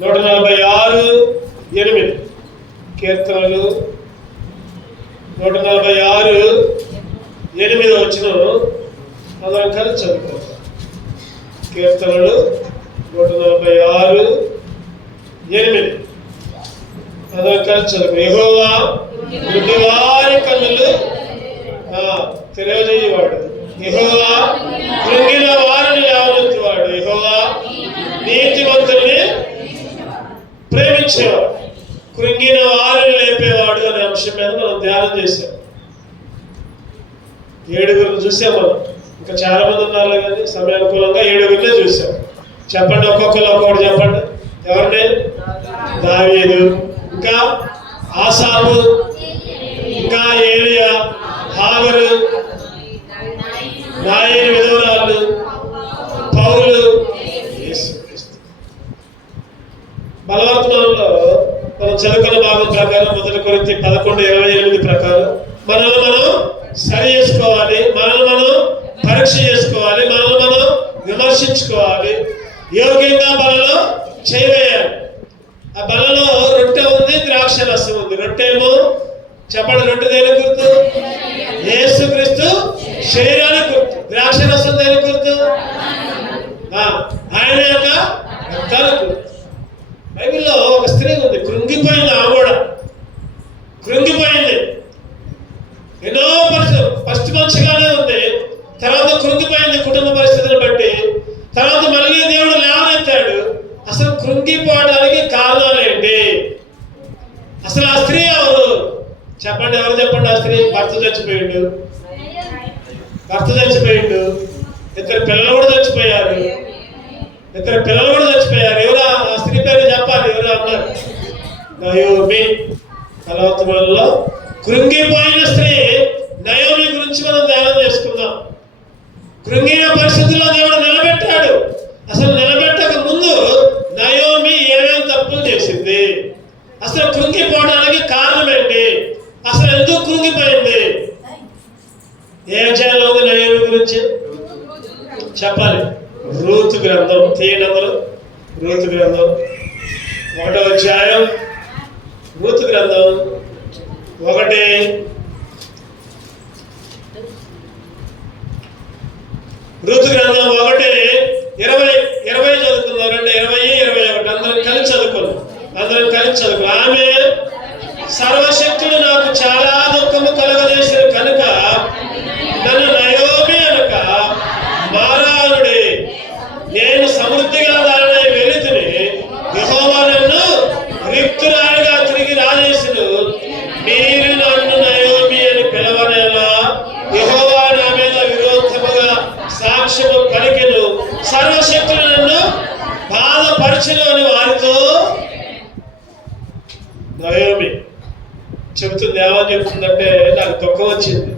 146:8 కీర్తనలు 146:8 వచ్చిన అందరం కలిసి చదువుకోవాలి. కీర్తనలు 146:8 అందరం కలిసి చదువుకో. యెహోవా గుడ్డివారి కన్నులు తెలియజేయవాడు. యెహోవా కృంగిన వారిని లేవనెత్తువాడు. యెహోవా నీతిమంతుల్ని ప్రేమించేవాడు, కృంగిన వారిని లేపేవాడు అనే అంశం మీద మనం ధ్యానం చేశాం. 7 చూసాం మనం. ఇంకా చాలా మంది ఉన్నారు కానీ సమయానుకూలంగా 7 చూసాం. చెప్పండి, ఒక్కొక్కరు ఒక్కొక్కటి చెప్పండి. ఎవరిని? దావీదు, ఇంకా ఆసాపు, ఇంకా ఏలియా, హాగరు, నాయని విధవరాలు, పౌలు, బలవర్తమానంలో మనం చదువుకున్న భాగం ప్రకారం 1 కొరింథీ 11:28 ప్రకారం మనల్ని మనం సరి చేసుకోవాలి, మనల్ని మనం పరీక్ష చేసుకోవాలి, మనల్ని మనం విమర్శించుకోవాలి, యోగ్యంగా బలలో చేయవేయాలి. ఆ బలలో రొట్టె ఉంది, ద్రాక్ష రసం ఉంది. రొట్టె ఏమో చెప్పండి, రొట్టె దేని గుర్తు? యేసుక్రీస్తు శరీరానికి గుర్తు. ద్రాక్ష రసం దేని గుర్తు? ఆయన యొక్క రక్తానికి గుర్తు. బైబిల్లో ఒక స్త్రీ ఉంది, కృంగిపోయింది. ఆవిడ కృంగిపోయింది. ఎన్నో పరిస్థితులు, ఫస్ట్ మంచిగానే ఉంది, తర్వాత కృంగిపోయింది కుటుంబ పరిస్థితులను బట్టి. తర్వాత మళ్ళీ దేవుడు లేవనెత్తాడు. అసలు కృంగిపోవడానికి కారణాలు ఏంటి? అసలు ఆ స్త్రీ ఎవరు చెప్పండి? ఎవరు చెప్పండి? ఆ స్త్రీ భర్త చచ్చిపోయిండు, 2 పిల్లలు కూడా చచ్చిపోయారు. ఎవరు ఆ స్త్రీ పేరు చెప్పాలి? ఎవరు అన్నారు? నయోమి. బలవర్తమానంలో కృంగిపోయిన స్త్రీ నయోమి గురించి మనం ధ్యానం చేసుకుందాం. కృంగిన పరిస్థితుల్లో దేవుడు నిలబెట్టాడు. అసలు నిలబెట్టక ముందు నయోమి ఏమేమి తప్పులు చేసింది? అసలు కృంగిపోవడానికి కారణం ఏంటి? అసలు ఎందుకు కృంగిపోయింది? ఏ అధ్యాయంలో ఉంది నయోమి గురించి చెప్పాలి? రూతు గ్రంథం తీయనందులు. రూతు గ్రంథం 1వ అధ్యాయం, రూతు గ్రంథం 1 రూతు గ్రంథం 1:20 చదువుకుందాం. 2:20-21 అందరం కలిసి చదువుకున్నాం. ఆమె సర్వశక్తుడు నాకు చాలా దుఃఖము కలుగజేసిన కనుక నన్ను నయోమి అనక మారానుడే, నేను సమృద్ధిగా దానిని వెళితిని. యెహోవా నన్ను రిక్తురాలిగా తిరిగి రాజేసును. మీరు నన్ను నయోమి అని పిలవనేలా. యెహోవా నా మీద విరోధముగా సాక్ష్యము పలికెను, సర్వశక్తులు నన్ను బాధపరచును అని వారితో నయోమి చెబుతుంది. ఏమని చెప్తుందంటే, నాకు దుఃఖం వచ్చింది,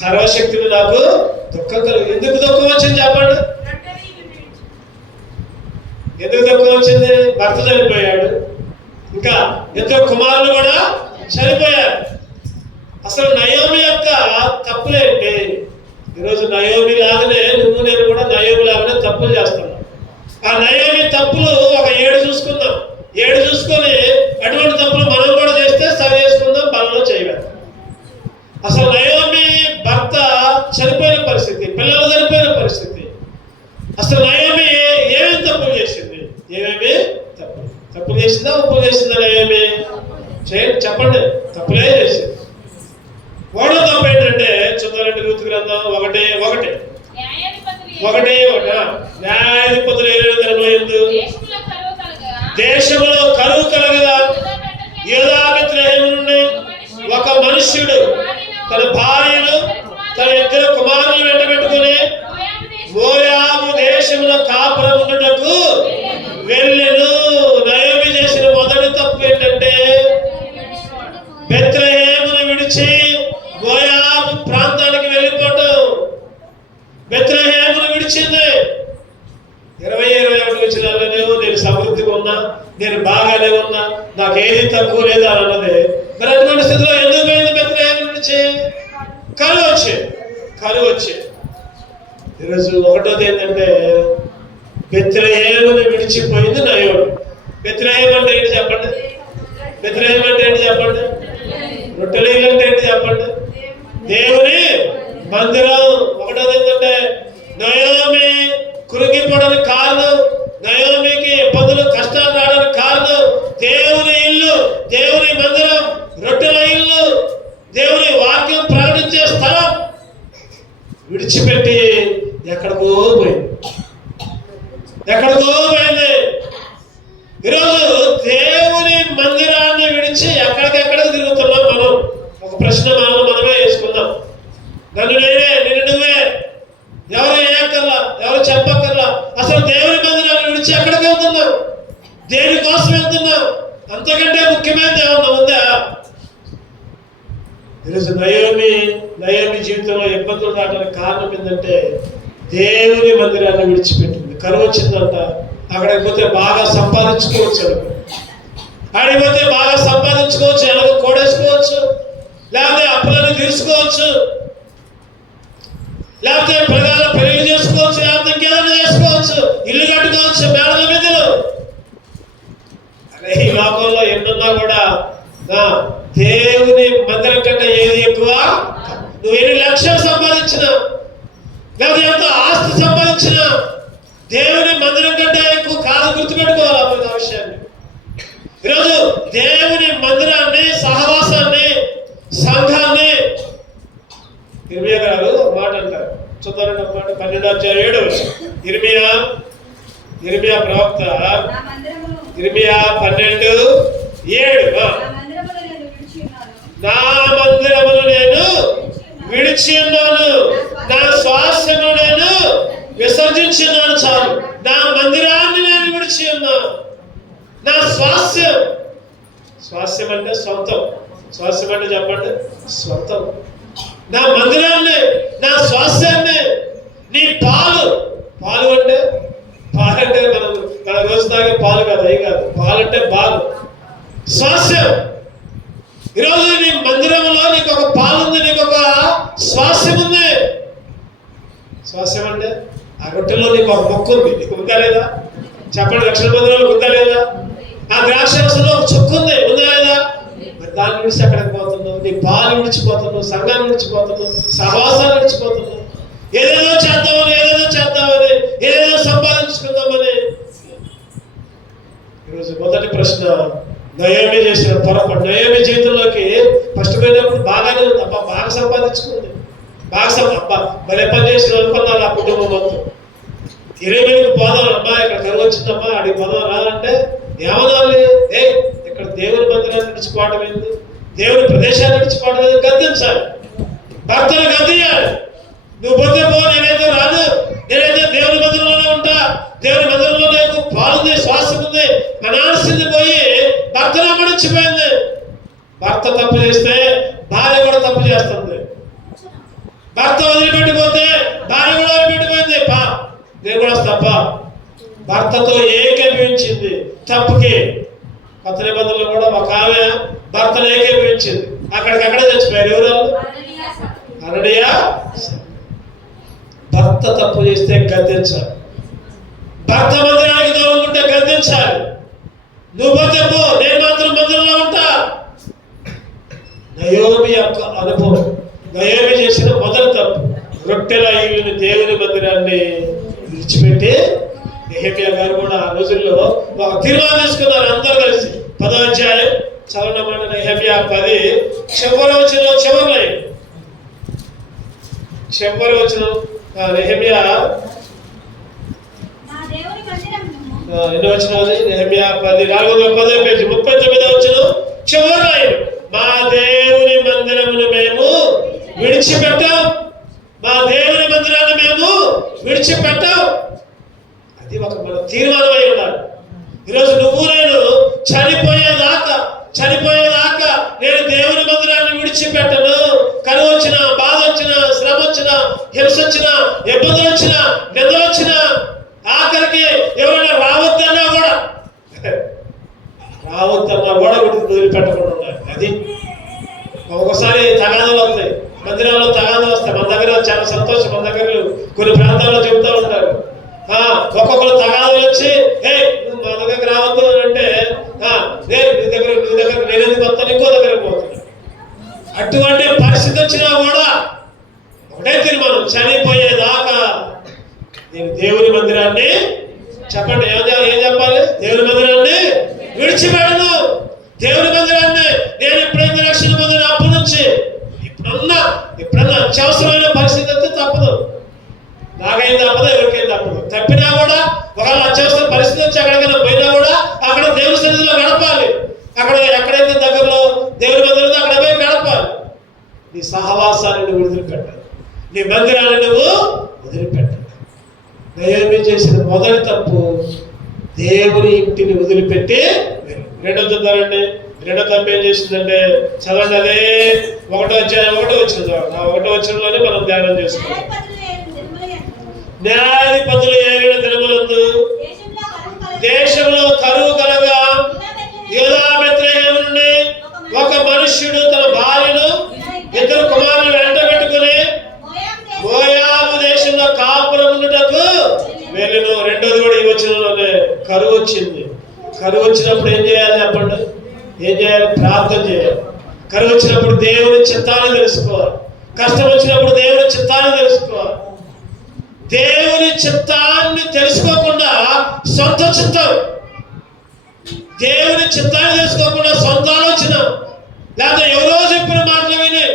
సర్వశక్తులు నాకు దుఃఖం కలిగి. ఎందుకు దుఃఖం వచ్చింది చెప్పండి? ఎందుకు దుఃఖం వచ్చింది? భర్త చనిపోయాడు, ఇంకా 2 కుమారులు కూడా చనిపోయారు. అసలు నయోమి యొక్క తప్పులేంటి? ఈరోజు నయోమి లాగానే నువ్వు నేను కూడా నయోమి లాగానే తప్పులు చేస్తున్నాం. ఆ నయోమి తప్పులు ఒక 7 చూసుకుందాం. 7 చూసుకొని అటువంటి తప్పులు మనం కూడా చేస్తే సరి చేసుకుందాం, బలంలో చేయగలం. అసలు నయోమి భర్త చనిపోయిన పరిస్థితి, పిల్లలు చనిపోయిన పరిస్థితి. అసలు నయోమి ఏమేమి తప్పులు చేసింది? తప్పులు చేసిందా, ఉప్పులు చేసిందా? నయోమి చెప్పండి, తప్పులే చేసింది. 1వ తప్పు ఏంటంటే చూద్దామంటే రూతు గ్రంథం 1:1 న్యాయాధిపతులు 7 దేశంలో కరువు కలగగా యూదా బెత్లెహేము నుండి ఒక మనుష్యుడు తన భార్యను తన 2 కుమారులను వెంటబెట్టుకుని మోయాబు దేశంలో కాపురం ఉండుటకు వెళ్ళెను. నయోమి చేసిన మొదటి తప్పు ఏంటంటే బెత్లెహేమును విడిచి మోయాబు ప్రాంతానికి వెళ్ళిపోవటం. బెత్లెహేమును విడిచింది. 20-21 వచ్చినాలనేమో నేను సమృద్ధిగా ఉన్నా, నేను బాగానే ఉన్నా, నాకు ఏది తక్కువ లేదా అన్నది. మరి అటువంటి స్థితిలో ఎందుకు పోయింది బెత్లెహేము విడిచి? కరువు వచ్చే. ఈరోజు 1వది ఏంటంటే బెత్లెహేమును విడిచిపోయింది నయోమి. బెత్లెహేము అంటే ఏంటి చెప్పండి? బెత్లెహేము అంటే ఏంటి చెప్పండి? రొట్టెల ఇల్లు అంటే ఏంటి చెప్పండి? దేవుని మందిరం. ఒకటోది ఏంటంటే నయోమి కురిగిపోవడానికి కారణం, నయోమికి ఇబ్బందులు కష్టాలు రావడానికి కారణం దేవుని ఇల్లు, దేవుని మందిరం, రొట్టెల ఇల్లు, దేవుని వాక్యం ప్రకటించే స్థలం విడిచిపెట్టి ఎక్కడికో పోయింది, ఎక్కడికో పోయింది. ఈరోజు దేవుని మందిరాన్ని విడిచి ఎక్కడికెక్కడికి తిరుగుతున్నాం మనం? ఒక ప్రశ్న మనమే వేసుకుందాం. నన్ను నేనే, నిన్ను నువ్వే. ఎవరు ఏకల్లా, ఎవరు చెప్పక్కర్లా. అసలు దేవుని మందిరాన్ని విడిచి ఎక్కడికి వెళ్తున్నాం? దేనికోసం వెళ్తున్నాం? అంతకంటే ముఖ్యమైనది ఏమన్నా ఉందా? ఈరోజు నయోమి జీవితంలో ఇబ్బందులు రావడానికి కారణం ఏంటంటే దేవుని మందిరాన్ని విడిచిపెట్టింది. కరువు వచ్చిందంట. అక్కడికి పోతే బాగా సంపాదించుకోవచ్చు, అక్కడికి పోతే బాగా సంపాదించుకోవచ్చు, ఎలాగో కూడేసుకోవచ్చు, లేకపోతే అప్పులను తీర్చుకోవచ్చు, లేకపోతే ప్రజల పెళ్లి చేసుకోవచ్చు, లేకపోతే ఇంకేదైనా చేసుకోవచ్చు, ఇల్లు కట్టుకోవచ్చు, మేడల మీదలు. అరే ఈ లోకంలో ఎన్నున్నా కూడా దేవుని మందిరం కంటే ఏది ఎక్కువ? నువ్వు ఎన్ని లక్షలు సంపాదించినా, లేకపోతే ఎంత ఆస్తి సంపాదించినా దేవుని మందిరం కంటే ఎక్కువ కాదు. గుర్తుపెట్టుకోవాలి ఆ విషయాన్ని. ఈరోజు దేవుని మందిరాన్ని, సహవాసాన్ని, సంఘాన్ని ఇర్మియా గారు ఒక మాట అంటారు. చూద్దారండి ఒక మాట. 12:7 ఇర్మియా ప్రవక్త, ఇర్మియా 12:7 నా మందిరమును నేను విడిచి ఉన్నాను, నా శ్వాసను నేను విసర్జించి ఉన్నాను. చాలు, నా మందిరాన్ని నేను విడిచి ఉన్నాను. నా స్వాస్యం అంటే సొంతం. స్వాస్యం అంటే చెప్పండి, సొంతం. నా మందిరాన్ని, నా స్వాస్యాన్ని, నీ పాలు అంటే మన రోజు తాగే పాలు కాదు, అవి కాదు. పాలంటే బాలు, స్వాస్యం. ఈరోజు నీ మందిరంలో నీకు ఒక పాలు ఉంది, నీకు ఒక స్వాస్యం ఉంది. స్వాస్యం అంటే ఆ రొట్టెలో నీకు ఒక మొక్క ఉంది, నీకు ఉందా లేదా? చెప్పండి. లక్షల మందిరంలో ఉందా లేదా? ఆ ద్రాక్షరసంలో ఒక చుక్క ఉంది, ఉందా లేదా? మరి దాన్ని విడిచి ఎక్కడికి పోతున్నావు? నీ పాలు విడిచిపోతున్నావు, సంఘాన్ని విడిచిపోతున్నావు, సహవాసాన్ని విడిచిపోతున్నావు. ఏదేదో చేద్దామని, ఏదేదో సంపాదించుకుందామని. ఈరోజు మొదటి ప్రశ్న, నయోమి చేసిన పొరపాటు. నయోమి జీవితంలోకి ఫస్ట్ పోయినప్పుడు బాగానే ఉంది, అబ్బా బాగా సంపాదించుకుంది, భలే పని చేసిన అనుకున్నారు ఆ కుటుంబం మొత్తం. 20 పోదాం అమ్మా, ఇక్కడ కరువు వచ్చిందమ్మా, అడిగి పోదాం రాలంటే ఏమనాలి? ఇక్కడ దేవుని మందిరాన్ని విడిచిపోవడం ఏంది, దేవుని ప్రదేశాన్ని విడిచిపోవడం ఏంది? గద్దించాలి, భర్తను గద్దియాలి. నువ్వు పోతే పో, నేనైతే రాను, నేనైతే దేవుని మందిరంలోనే ఉంటా, దేవుని మందిరంలో నాకు పాలుంది, శ్వాసం ఉంది అనాల్సింది పోయి భర్తను అమ్మడించిపోయింది. భర్త తప్పు చేస్తే భార్య కూడా తప్పు చేస్తుంది. భర్త వదిలిపెట్టిపోతే భార్య కూడా వదిలిపెట్టిపోయింది. నేను కూడా తప్ప భర్తతో ఏకీభవించింది తప్పుకి. కొత్త నిబంధనలు కూడా ఒక ఆమె భర్తను ఏకీభవించింది, అక్కడికక్కడే చచ్చిపోయారు. ఎవరు? అననీయ. భర్త తప్పు చేస్తే గద్దించాలి, భర్త మందిరానికి దూరం ఉంటే గద్దించాలి. నువ్వు పోతే పో, నేను మాత్రం మందిరంలో ఉంటా. నయోమి యొక్క అనుభవం, నయోమి చేసిన మొదటి తప్పు రొట్టెల ఇల్లుని, దేవుని మందిరాన్ని విడిచిపెట్టి. నెహెమ్యా గారు కూడా ఆ రోజుల్లో ఒక తీర్మానం తీసుకున్నారు అందరూ కలిసి. 10వ అధ్యాయం చదవడం. నెహెమ్యా 10 చివరి వచ్చిన నెహెమ్యా ఎన్ని వచ్చినది? నెహెమ్యా 10 410 పేజీ 39వ వచనం చివరి లైన్. మా దేవుని మందిరమును మేము విడిచిపెట్టాం, మా దేవుని మందిరాన్ని మేము విడిచిపెట్టాం. అది ఒక మన తీర్మానం అయి ఉండాలి. ఈరోజు నువ్వు నేను చనిపోయేదాకా నేను దేవుని మందిరాన్ని విడిచిపెట్టను. కరువు వచ్చినా, బాధ వచ్చినా, శ్రమ వచ్చినా, హింస వచ్చినా, ఇబ్బందులు వచ్చినా, నిందలు వచ్చినా, ఆఖరికి ఎవరైనా రావద్దన్నా కూడా వదిలిపెట్టకుండా ఉండాలి. అది ఒక్కొక్కసారి తగాదాలు వస్తాయి, మందిరాల్లో తగాదాలు వస్తాయి. మన దగ్గర చాలా సంతోషం, మన దగ్గర కొన్ని ప్రాంతాల్లో చెబుతూ ఉంటారు. ఒక్కొక్కరు తగాదాలు వచ్చి మా దగ్గరకు రావద్దు అని అంటే విడిచిపెడను. దేవుని మందిరాన్ని నేను ఎప్పుడైతే రక్షణ పొందిన అప్పటి నుంచి ఎప్పుడన్నా అత్యవసరమైన పరిస్థితి అయితే తప్పదు. నాకైనా తప్పదు, ఎవరికైనా తప్పదు. తప్పినా కూడా ఒకవేళ అత్యవసర పరిస్థితి వచ్చి ఎక్కడికైనా పోయినా కూడా అక్కడ దేవుని సన్నిధిలో గడపాలి. అక్కడ ఎక్కడైతే దగ్గరలో దేవుని మందిరంలో అక్కడ పోయి గడపాలి. నీ సహవాసాన్ని నువ్వు వదిలిపెట్టాలి, నీ మందిరాన్ని నువ్వు వదిలిపెట్టాలి. నయోమి చేసిన మొదటి తప్పు దేవుని ఇంటిని వదిలిపెట్టి. రెండో చూద్దామండి. రెండో తప్పు ఏం చేసిందంటే చదవండి. అదే ఒకటో వచ్చిన ఒకటో వచ్చినలోనే మనం ధ్యానం చేసుకోవాలి. న్యాయాధిపతులు 7 దినములందు దేశంలో కరువు కలగా యూదా బెత్లెహేము నుండి ఒక మనుష్యుడు తన భార్యను 2 కుమారులను వెంట పెట్టుకుని మోయాబు దేశంలో కాపురమున్నటకు వెళ్ళను. రెండోది కూడా ఈ వచనంలోనే కరువు వచ్చింది. కరువు వచ్చినప్పుడు ఏం చేయాలి చెప్పండి? ఏం చేయాలి? ప్రార్థన చేయాలి. కరువు వచ్చినప్పుడు దేవుని చిత్తాన్ని తెలుసుకోవాలి. కష్టం వచ్చినప్పుడు దేవుని చిత్తాన్ని తెలుసుకోవాలి. దేవుని చిత్తాన్ని తెలుసుకోకుండా సొంత చిత్తం, దేవుని చిత్తాన్ని తెలుసుకోకుండా సొంత ఆలోచన, లేకపోతే ఎవరో చెప్పిన మాటలు విని.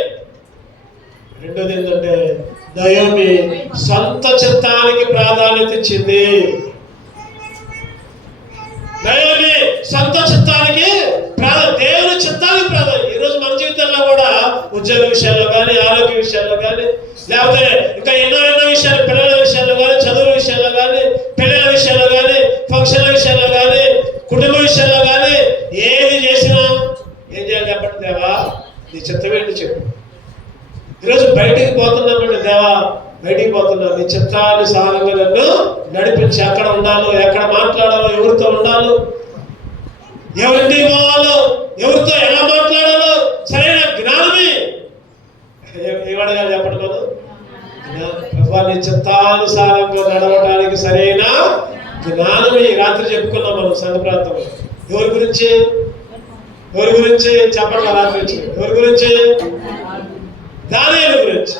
రెండోది ఏంటంటే నయోమి సొంత చిత్తానికి ప్రాధాన్యత ఇచ్చింది. నయోమి సొంత చిత్తానికి దేవుని చిత్తానికి ప్రాధాన్యత. ఈరోజు మన జీవితంలో కూడా ఉద్యోగ విషయాల్లో కానీ, ఆరోగ్య విషయాల్లో కానీ, లేకపోతే ఇంకా ఎన్నో విషయాలు, పిల్లల విషయాల్లో కానీ, చదువుల విషయాల్లో కానీ, పిల్లల విషయాల్లో కానీ, ఫంక్షన్ల విషయాల్లో కానీ, కుటుంబ విషయాల్లో కానీ ఏది చేసినా ఏం చేయాలి చెప్పండి? దేవా నీ చిత్తం ఏంటి చెప్పు. ఈరోజు బయటికి పోతున్నామండి. దేవా బయటికి పోతున్నా, నీ చిత్తానుసారంగా నన్ను నడిపించి ఎక్కడ ఉండాలో, ఎక్కడ మాట్లాడాలో, ఎవరితో ఉండాలో, ఎవరింటికి పోవాలో, ఎవరితో ఎలా మాట్లాడాలో సరైన జ్ఞానమే. ఏమడగాలి చెప్పండి? మనం నీ చిత్తానుసారంగా నడవడానికి సరైన జ్ఞానమే. రాత్రి చెప్పుకున్నాం మనం సంఘ ప్రాంతంలో. ఎవరి గురించి చెప్పండి? రాత్రి నుంచి ఎవరి గురించి? దానియేలు గురించి.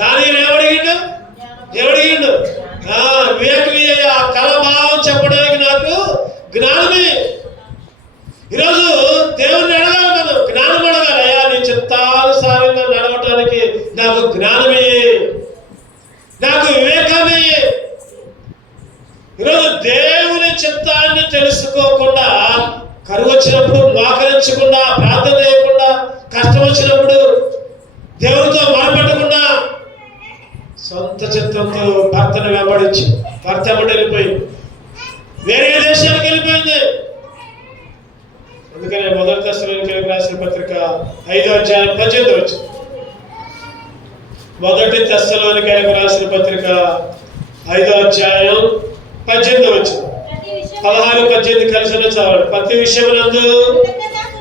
దానియేలు ఏమడిగిండు? వివేకమే ఆ కళ భావం చెప్పడానికి నాకు జ్ఞానమే. ఈరోజు దేవుణ్ణి అడగాలి, మనం జ్ఞానం అడగాలి. అయ్యా నీ చిత్తానుసారంగా నడవటానికి నాకు జ్ఞానమే, నాకు వివేకమే. ఈరోజు దేవుని చిత్తాన్ని తెలుసుకోకుండా, కరువు వచ్చినప్పుడు మోకరించకుండా, ప్రార్థన చేయకుండా, కష్టం వచ్చినప్పుడు దేవునితో మొరపెట్టకుండా సొంత చిత్తంతో భర్తను వెంబడించి భర్త వెంబడి వెళ్ళిపోయింది, వేరే దేశానికి వెళ్ళిపోయింది. అందుకనే మొదటి తెస్సలోనికీయులకు రాసిన పత్రిక 5వ అధ్యాయం 18వ వచనం. మొదటి తెస్సలోనికీయులకు రాసిన పత్రిక 5వ అధ్యాయం 18వ వచనం. 16, 18 కలిసి చదవండి. ప్రతి విషయమునందు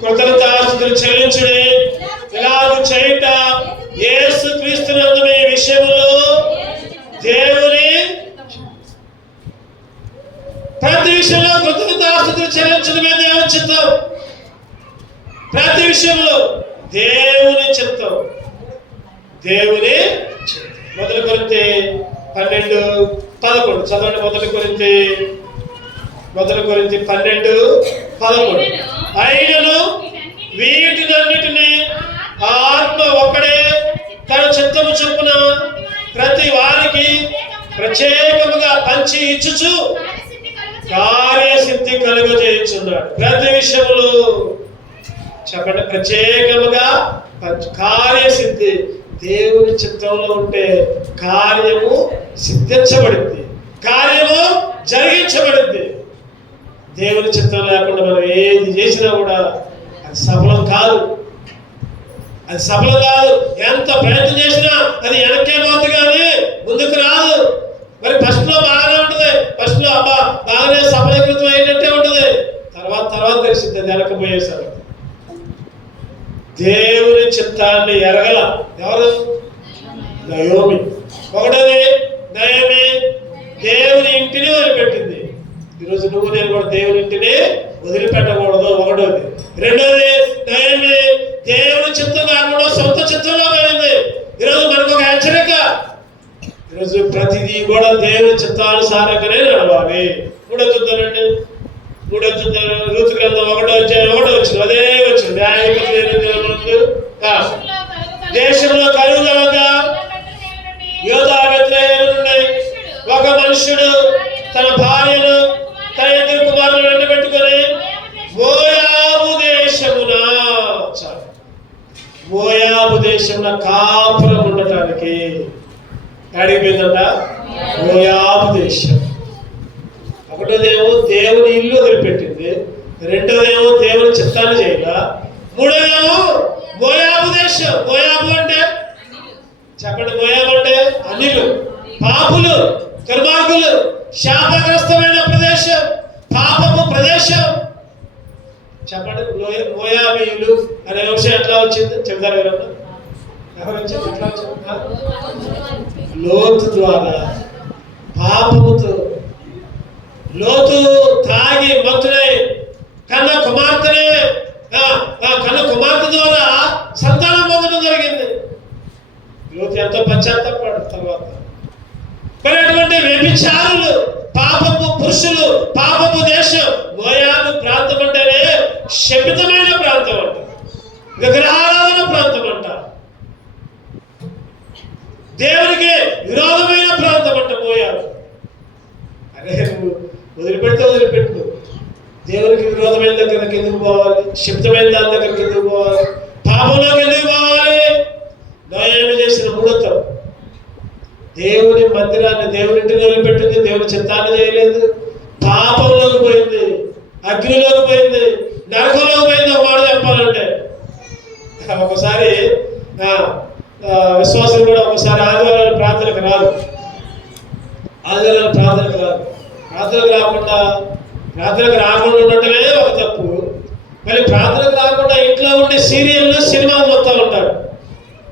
కృతజ్ఞతాస్తుతులు చెల్లించుడి, ఇలాగ చేయుట యేసు క్రీస్తునందు మీ విషయములో దేవుని ప్రతి విషయంలో కృతజ్ఞతాస్తుతులు చెల్లించడమే దేవుని చిత్తం. ప్రతి విషయంలో దేవుని చిత్తం, దేవుని చిత్తం. 1 కొరింథీ 12:11 చదవండి. 1 కొరింథీ 12:11. అయినను వీటినన్నిటినీ ఆత్మ ఒక్కడే తన చిత్తము చొప్పున ప్రతి వారికి ప్రత్యేకముగా పంచి ఇచ్చుచు కార్యసిద్ధి కలుగజేయుచున్నాడు. ప్రతి విషయంలో చెప్పండి, ప్రత్యేకముగా కార్యసిద్ధి. దేవుని చిత్తంలో ఉంటే కార్యము సిద్ధించబడింది, కార్యము జరిగించబడింది. దేవుని చిత్తం లేకుండా మనం ఏది చేసినా కూడా అది సఫలం కాదు. ఎంత ప్రయత్నం చేసినా అది వెనక్కే పోతుంది కానీ ముందుకు రాదు. మరి ఫస్ట్ లో బాగానే ఉంటుంది, ఫస్ట్ లో అబ్బా బాగానే సఫలీకృతం అయినట్టే ఉంటుంది. తర్వాత తెలిసింది అది వెనకపోయేసరికి. దేవుని చిత్తాన్ని ఎరగల ఎవరు? నయోమి. ఒకటోది నయోమి దేవుని ఇంటిని వదిలిపెట్టింది. ఈరోజు నువ్వు నేను కూడా దేవుని ఇంటిని వదిలిపెట్టకూడదు. ఒకటోది. రెండోది నయోమి దేవుని చిత్తం కాకుండా సొంత చిత్తంలో పోయింది. ఈరోజు మనకు ఒక హెచ్చరిక, ఈరోజు ప్రతిదీ కూడా దేవుని చిత్తానుసారంగానే నడవాలి. మూడో చూద్దాం రూతు గ్రంథం 1వ అధ్యాయం 1వ వచనం, అదే వచ్చింది. న్యాయాధిపతి లేని దినములందు దేశంలో కరువు కలగగా యోధా బెత్లెహేము నుండి ఒక మనుష్యుడు తన భార్యను తన ఇద్దరు కుమారులను వెంటబెట్టుకొని మోయాబు దేశమున కాపురం ఉండటానికి అడిగిపోయిందంట. మోయాబు దేశం ఒకటోదేమో దేవుని ఇల్లు వదిలిపెట్టింది, రెండోదేమో దేవుని చిత్తాన్ని చేయాల, మూడోదేమో మోయాబు దేశం. మోయాబు అంటే చెప్పండి, మోయాబు అంటే అన్యులు, పాపులు, దుర్మార్గులు, శాపగ్రస్తమైన ప్రదేశం, పాపపు ప్రదేశం. చెప్పండి, మోయాబీయులు అనే విషయం ఎట్లా వచ్చింది చెప్తారు ఎవరన్నా? ఎవరు వచ్చింది? ఎట్లా వచ్చింది? లోతు ద్వారా, పాపముతో. లోతు తాగి మత్తుడై కన్న కుమార్తె ద్వారా సంతానం పొందడం జరిగింది. లోతు ఎంతో పశ్చాత్తాపడు తర్వాత. మరి అటువంటి వ్యభిచారులు, పాపపు పురుషులు, పాపపు దేశం మోయాబు ప్రాంతం అంటేనే శపితమైన ప్రాంతం అంట, విగ్రహారాధన ప్రాంతం అంట, దేవునికి విరోధమైన ప్రాంతం అంట మోయాబు. అరే నువ్వు వదిలిపెట్టు, దేవునికి విరోధమైన దగ్గరికి ఎందుకు పోవాలి? శబ్దమైన దాని దగ్గరికి ఎందుకు పోవాలి? పాపంలోకి ఎందుకు పోవాలి? నోయాబు చేసిన మూఢత్వం. దేవుని మందిరాన్ని, దేవుని ఇంటిని వదిలిపెట్టింది, దేవుని చిత్తాన్ని చేయలేదు, పాపంలోకి పోయింది, అగ్నిలోకి పోయింది, నరకంలోకి పోయింది. ఒక మాట చెప్పాలంటే ఒకసారి విశ్వాసం కూడా ఒకసారి ఆదివారాలు ప్రార్థనకు రాదు, ప్రార్థనకు రాకుండా ఉండటమే ఒక తప్పు. మళ్ళీ ప్రార్థనకు రాకుండా ఇంట్లో ఉండే సీరియల్లో సినిమాలు మొత్తం ఉంటాడు.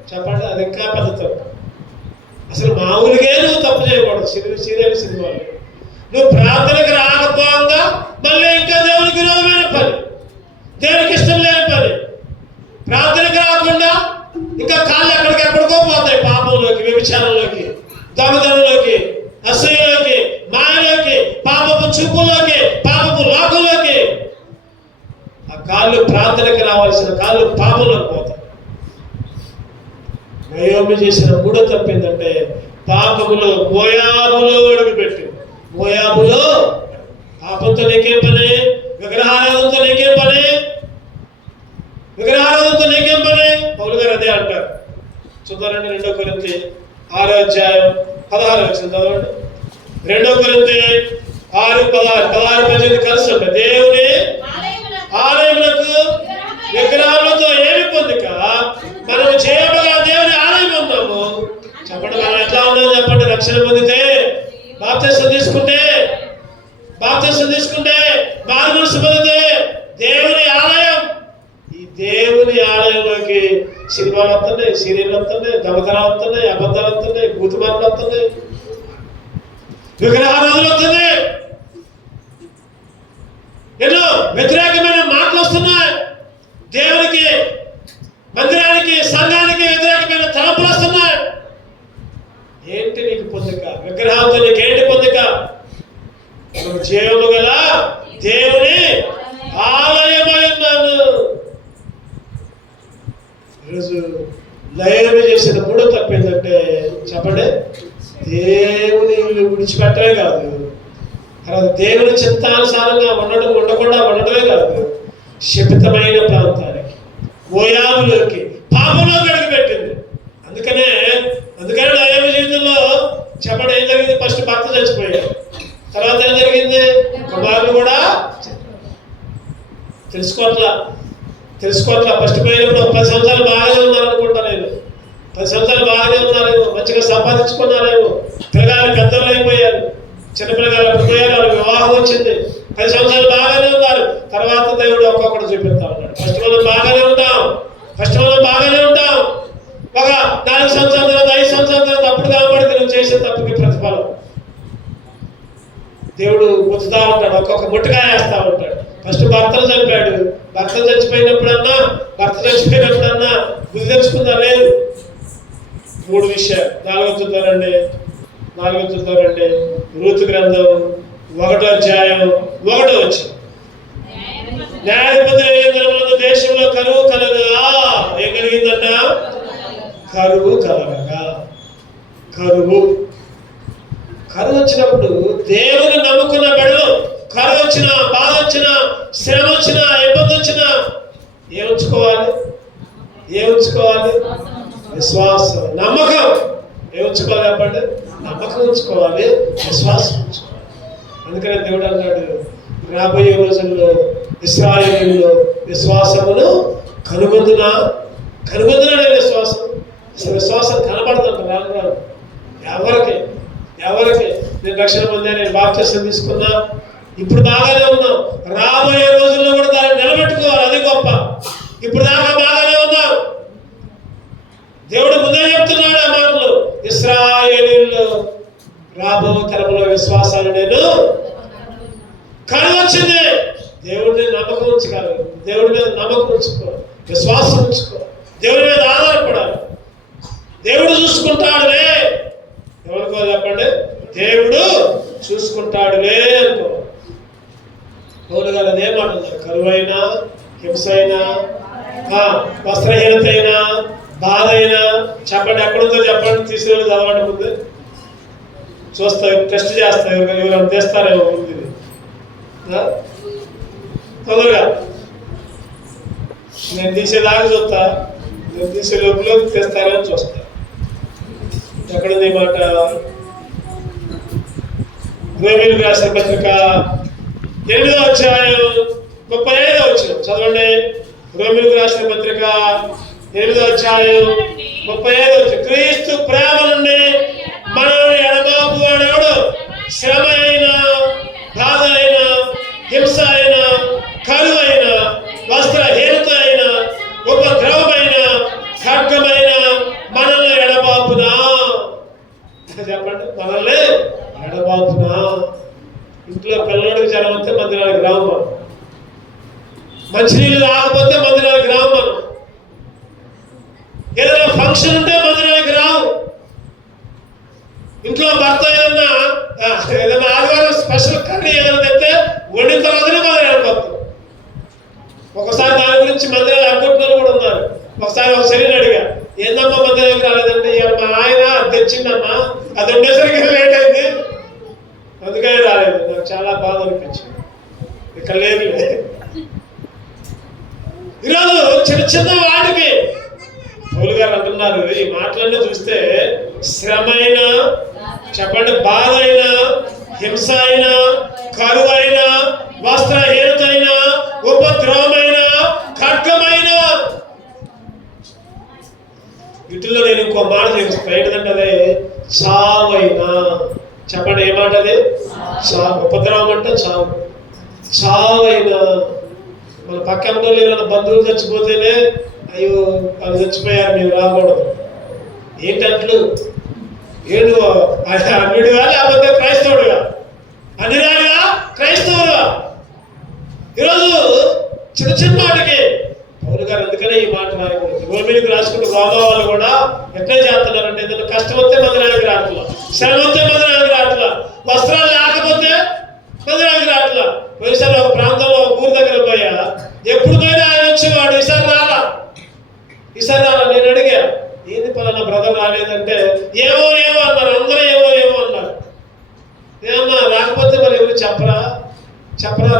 చెప్పండి, అది ఇంకా పెద్ద తప్పు. అసలు మామూలుగా నువ్వు తప్పు చేయకూడదు. సీరియల్ సినిమాలు నువ్వు ప్రార్థనకు రాకపోగా మళ్ళీ ఇంకా దేవునికి విరోధమైన పని, దేవునికి ఇష్టం లేని పని. ప్రార్థనకు రాకుండా ఇంకా కాళ్ళు ఎక్కడికో పోతాయి, పాపంలోకి, వ్యభిచారంలోకి, దొంగతనంలోకి, అసూయలోకి, మాయలోకి, పాపపు చూపులోకి, పాపపు లోకంలోకి. ఆ కాళ్ళు ప్రార్థనకి రావాల్సిన కాళ్ళు పాపంలోకి పోతాయి. నయోమి చేసిన మూడో తప్పిందంటే పాపములో మోయాబులో అడుగుపెట్టి, మోయాబులో పాపంతో నీకేం పని? విగ్రహారాధనతో నీకేం పని? విగ్రహారాధనతో నీకేం పని? పౌలు గారు అదే అంటారు. చూద్దారండి 2 కొరింథీ 6వ అధ్యాయం 16వ వచనం చదవండి. 2 కొరింథీ 6:16-18 కలిసి ఉంటాయి. దేవుని ఆలయములకు విగ్రహాలతో ఏమి పొందుక మనం చేయబోయే దేవుని ఆలయం ఉన్నాము. చెప్పండి, మనం ఎట్లా ఉన్నాం చెప్పండి? రక్షణ పొందితే, బాప్తిసం తీసుకుంటే, మారుమనసు పొందితే దేవుని ఆలయం. ఈ దేవుని ఆలయంలోకి సినిమాలు వస్తున్నాయి, సీరియల్ వస్తున్నాయి, దొంగతనాలు వస్తున్నాయి, అబద్ధాలు వస్తున్నాయి, బూతుమాటలు వస్తున్నాయి, విగ్రహారాధనలు వస్తున్నాయి, ఎన్నో వ్యతిరేకమైన మాటలు వస్తున్నాయి. దేవునికి, మందిరానికి, సంఘానికి వ్యతిరేకమైన తలంపులు వస్తున్నాయి. ఏంటి నీకు పొందిక? విగ్రహాలతో నీకు ఏంటి పొందిక? జీవము గల దేవుని ఆలయమై ఉన్నాను. ఈరోజు నయోమి చేసిన మూడో తప్పు ఏంటంటే చెప్పండి, దేవుని విడిచిపెట్టమే కాదు, తర్వాత దేవుని చిత్తానుసారంగా ఉండకుండా ఉండటమే కాదు, శపితమైన ప్రాంతానికి, మోయాబులోకి, పాపంలోకి అడుగుపెట్టింది. అందుకనే నయోమి జీవితంలో చెప్పండి ఏం జరిగింది? ఫస్ట్ భర్త చచ్చిపోయాడు, తర్వాత ఏం జరిగింది? కుమారులు కూడా తెలుసుకోవట్లా. ఫస్ట్ పోయినప్పుడు 10 సంవత్సరాలు బాగానే ఉన్నారు అనుకుంటా నేను. 10 సంవత్సరాలు బాగానే ఉన్నారేమో, మంచిగా సంపాదించుకున్నారేమో, పిల్లగాళ్ళు పెద్దలు అయిపోయారు, చిన్నపిల్లగాళ్ళు అప్పుడు పోయారు, వాళ్ళకి వివాహం వచ్చింది, 10 సంవత్సరాలు బాగానే ఉన్నారు. తర్వాత దేవుడు ఒక్కొక్కటి చూపిస్తా ఉన్నాడు. ఫస్ట్ మనం బాగానే ఉంటాం, ఒక 4 సంవత్సరాల తర్వాత, 5 సంవత్సరాల తర్వాత అప్పుడు కాబట్టి నువ్వు చేసే తప్పుకి ప్రతిఫలం దేవుడు గుర్తుతా ఉంటాడు, ఒక్కొక్క ముట్టుకాయ వేస్తా ఉంటాడు. ఫస్ట్ భర్తను చచ్చిపోయినప్పుడన్నా బుద్ధి తెచ్చుకుందా? లేదు. 3 విషయాలు. 4వ చూద్దారండి. రూతు గ్రంథం 1వ అధ్యాయం 1వ వచనం. న్యాయాధిపతులు ఏ దినములందు దేశంలో కరువు కలగగా, ఏం కలిగిందట? కరువు కలగగా. కరువు వచ్చినప్పుడు దేవుని నమ్ముకున్న బిడ్డలు కరువు వచ్చినా, బాధ వచ్చినా, శ్రమ వచ్చినా, ఇబ్బంది వచ్చినా ఏముంచుకోవాలి? విశ్వాసం, నమ్మకం. ఏముంచుకోవాలి చెప్పండి? నమ్మకం ఉంచుకోవాలి, విశ్వాసం ఉంచుకోవాలి. అందుకనే దేవుడు అన్నాడు, రాబోయే రోజుల్లో ఇశ్రాయేలులో విశ్వాసమును కనుగొందునా నేను విశ్వాసం. అసలు విశ్వాసం కనబడుతుంది రాను రాను. ఎవరికి నేను రక్షణ పొందా, నేను బాప్తిసం తీసుకున్నా, ఇప్పుడు బాగానే ఉన్నాం. రాబోయే రోజుల్లో కూడా దాన్ని నిలబెట్టుకోవాలి, అది గొప్ప. ఇప్పుడు దాకా బాగానే ఉన్నాం. దేవుడు ముందే చెప్తున్నాడు ఆ మాటలు, ఇశ్రాయేలీయుల్లో రాబో తరములో విశ్వాసాలు నేను కనుగొచ్చింది. దేవుడి నమ్మకం ఉంచుకోవాలి, దేవుడి మీద నమ్మకం ఉంచుకోవాలి, విశ్వాసం ఉంచుకోవాలి, దేవుడి మీద ఆధారపడాలి. దేవుడు చూసుకుంటాడులే. ఎవరికో చెప్పండి, దేవుడు చూసుకుంటాడులే అనుకో. పౌలు గారు అదే మాట ఉన్నారు, కరువైనా, హింస అయినా, వస్త్రహీనత అయినా, బాధ అయినా. చెప్పండి, ఎక్కడుందో చెప్పండి, తీసుకెళ్ళి చదవండి. ముందు చూస్తారు, టెస్ట్ చేస్తారు, ఎవరైనా తెస్తారేమో ముందు తొందరగా. నేను తీసేదాకా చూస్తా, నేను తీసే లోపల తెస్తారని చూస్తా. ఎక్కడుంది మాట? రోమీయులకు రాసిన పత్రిక 8వ అధ్యాయం 35వ వచనం చదవండి. రోమీయులకు రాసిన పత్రిక 8వ అధ్యాయం 35వ వచనం. క్రీస్తు ప్రేమ నుండి మనల్ని ఎడబాపు వాడేవాడు శ్రమ అయినా, బాధ అయినా, హింస అయినా, కరువు అయినా, వస్త్రహీనత అయినా, ఉపద్రవమైన, ఖడ్గమైన మనల్ని ఎడబాపునా. చెప్పండి, మనల్ని ఎడబాపునా. ఇంట్లో పిల్లడికి జ్వరం వస్తే మందిరానికి రాము మనం. మంచినీళ్ళు రాకపోతే మందిరానికి రాము మనం. ఏదైనా ఫంక్షన్ ఉంటే మందిరానికి రావు. ఇంట్లో భర్త ఏదైనా ఆదివారం స్పెషల్ కర్రీ ఏదైనా తెస్తే వండిన తర్వాతనే మందిరానికి వస్తాం. ఒకసారి దాని గురించి మందిరాలు అనుకుంటున్నారు కూడా ఉన్నారు. ఒకసారి ఒక శరీరం అడిగా, ఏందమ్మా మందిరానికి రాలేదంటే, మా ఆయన తెచ్చిందమ్మా, అది ఉండేసరికి లేట్ అయింది, అందుకనే రాలేదు. నాకు చాలా బాధ అనిపించింది. ఇక్కడ లేదు. ఈరోజు చిన్న వాటికి పౌలు గారు అంటున్నారు, ఈ మాటలన్నీ చూస్తే శ్రమ అయినా, చెప్పండి, బాధ అయినా, హింస అయినా, కరువు అయినా, వస్త్రహీనత అయినా, ఉపద్రవమైన, ఖడ్గమైన. వీటిల్లో నేను ఇంకో మాట చూపిస్తాను. ఏంటంటే అదే చావైనా. చెప్పండి, ఏ మాట అది? చావు. ఉపద్రవం అంటే చావు. చావైనా. మన పక్కన ఏమైనా బంధువులు చచ్చిపోతేనే, అయ్యో వాళ్ళు చచ్చిపోయారు, మేము రాకూడదు. ఏంటట్లు? ఏడు అన్నిడిగా లేకపోతే క్రైస్తవుడుగా? అన్నిరాలుగా క్రైస్తవుడుగా. ఈరోజు చిన్న వాటికి పౌలు గారు అందుకనే ఈ మాట రాయకూడదు. రోమీయులకు రాసుకుంటూ రోమా వాళ్ళు కూడా ఎట్లా చేస్తున్నారంటే, ఏదైనా కష్టం వస్తే మందిరానికి రావట్లా, శ్రమ వస్తే మందిరానికి రావట్లా, వస్త్రాలు లేకపోతే మందిరానికి రావట్లా. పోయినసారి ఒక ప్రాంతంలో ఒక ఊరి దగ్గర పోయా, ఎప్పుడు పోయినా ఆయన వచ్చేవాడు. ఈసారి రాలా. నేను అడిగా, ఏంది పలానా బ్రదర్ రాలేదంటే, ఏమో అన్నారు. అందరూ ఏమో అన్నారు. ఏమన్నా రాకపోతే మరి ఎవరు చెప్పరా?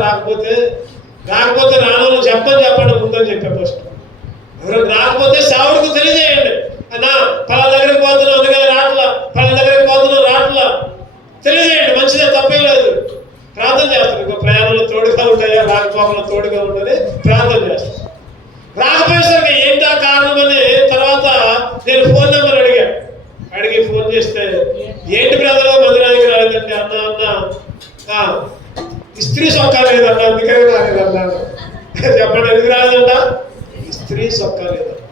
రాకపోతే రాను చెప్పండి ముందని చెప్పే ఫస్ట్. ఎవరు రాకపోతే సావుడికి తెలియజేయండి. అన్నా పలానా దగ్గరికి పోతున్నాం, అందుకని రాట్లా, పలానా దగ్గరికి పోతున్నాం రాట్లా, తెలియజేయండి. మంచిదే, తప్పే లేదు. ప్రార్థన చేస్తారు. ఇంకో ప్రయాణంలో తోడుగా ఉంటాయా, రాకపోకలో తోడుగా ఉండని ప్రార్థన చేస్తారు. రాకపోయేసరికి ఏంటా కారణం అని తర్వాత నేను ఫోన్ నెంబర్ అడిగి ఫోన్ చేస్తే, ఏంటి బ్రదర్ మందిరానికి రాలేదంటే, అన్న స్త్రీ సొక్కా లేదన్న, అందుకనే రాలేదన్నాను. చెప్పండి, ఎందుకు రాలేదంట? స్త్రీ సొక్కా లేదన్న.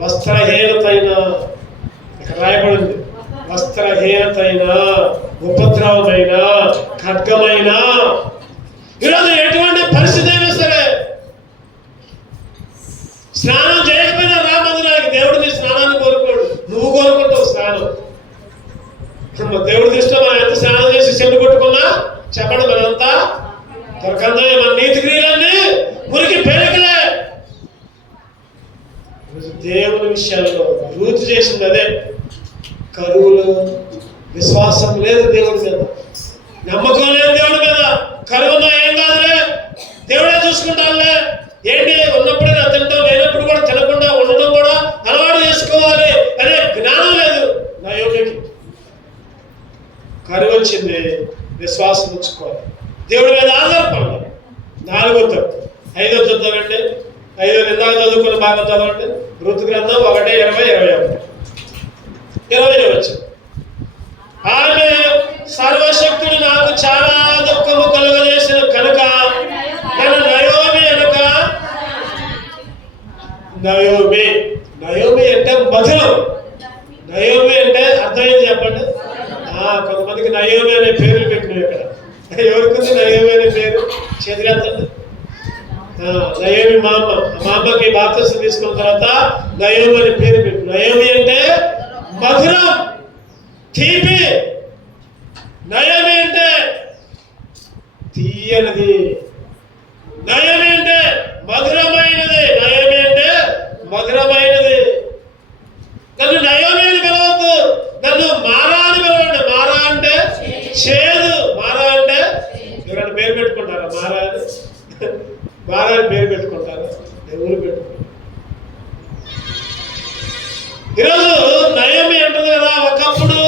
వస్త్రహీనతైన, ఇక్కడ రాయబడింది, వస్త్రహీనతైన, ఉపద్రవమైన, ఖడ్గమైన. ఈరోజు ఎటువంటి పరిస్థితి అయినా సరే స్నానం చేయకపోయినా రా మందిరానికి. దేవుడు నీ స్నానాన్ని కోరుకోడు, నువ్వు కోరుకుంటావు స్నానం. దేవుడి దృష్టిలో మనం ఎంత స్నానం చేసి చెల్లు కొట్టుకున్నా, చెప్పండి, మనంతా దొరకందో మన నీతి క్రియలన్నీ మురికి పేలికలే. దేవుని విషయాల్లో రూతు చేసింది అదే. కరువులు, విశ్వాసం లేదు దేవుడి మీద, నమ్మకం లేదు దేవుడి మీద. కరువున్నా ఏం కాదులే, దేవుడే చూసుకుంటానులే. ఏంటి ఉన్నప్పుడే నా తింటాం, లేనప్పుడు కూడా తినకుండా ఉండడం కూడా అలవాటు చేసుకోవాలి అనే జ్ఞానం లేదు నా యోగికి. కరువు వచ్చింది, విశ్వాసం ఉంచుకోవాలి, దేవుడి మీద ఆధారపడాలి. 4వ తప్పు. 5వ చదువుతానండి. 5వ ఇందాక చదువుకున్న బాగా చదవండి. ఋతు గ్రంథం 1:20 వచ్చు. ఆమె సర్వశక్తుడు నాకు చాలా దుఃఖము కలుగజేసిన కనుక నన్ను నయోమి అనక. నయోమి అంటే మధురం. నయోమి అంటే అర్థం ఏంటి చెప్పండి. కొంతమందికి నయోమి అనే పేర్లు పెట్టినాయి ఇక్కడ. ఎవరికి ఉంది నయోమి అనే పేరు? చేతిరేత్తండి. నయోమి మా అమ్మకి బాప్తిసం తీసుకున్న తర్వాత నయోమి అనే పేరు పెట్టు. నయోమి అంటే మధురం, తీపి. నయోమి అంటే తీయనిది. నయోమి అంటే మధురమైనది. నయోమి అంటే మధురమైనది. నన్ను నయోమి అని పిలవద్దు, నన్ను మారా అని పిలవండి. మారా అంటే చేదు. మారా అంటే ఎవరైనా పేరు పెట్టుకుంటారా? మారా అని మారా అని పేరు పెట్టుకుంటారా? ఎవరు పెట్టుకుంటారు? ఈరోజు నయోమి అంటుంది కదా, ఒకప్పుడు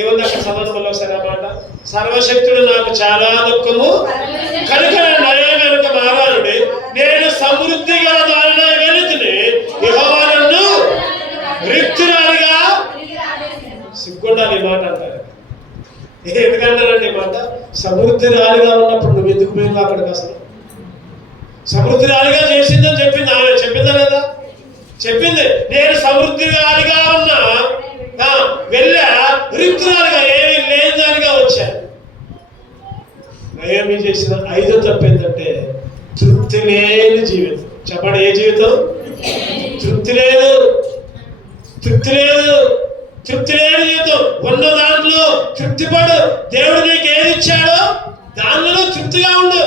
ఏముంది అక్కడ చదవడం ఒకసారి అన్నమాట. సర్వశక్తుడు నాకు చాలా దుఃఖము కనుక నయోమి వెనుక మారానుడి, నేను సమృద్ధిగా దానిలో వెళుతుని యెహోవా నన్ను రిక్తురాలిగా. సిగ్గుండాలి ఈ మాట అంటారు. ఎందుకంటారండి ఈ మాట? సమృద్ధిరాలిగా ఉన్నప్పుడు నువ్వు ఎందుకు పోయింది అక్కడికి? అసలు సమృద్ధిరాలిగా చేసిందని చెప్పింది ఆమె. చెప్పిందా లేదా? చెప్పింది. నేను సమృద్ధిరాలిగా ఉన్నా వెళ్ళా, రిక్తురాలిగా ఏమీ లేని దానిగా వచ్చా. నయోమి చేసిన 5వ తప్పు ఏంటంటే తృప్తి లేని జీవితం. చెప్పండి, ఏ జీవితం? తృప్తి లేదు, తృప్తి లేదు, తృప్తి లేని జీవితం. ఉన్న దాంట్లో తృప్తిపడు. దేవుడు నీకు ఏది ఇచ్చాడో దానిలో తృప్తిగా ఉండు.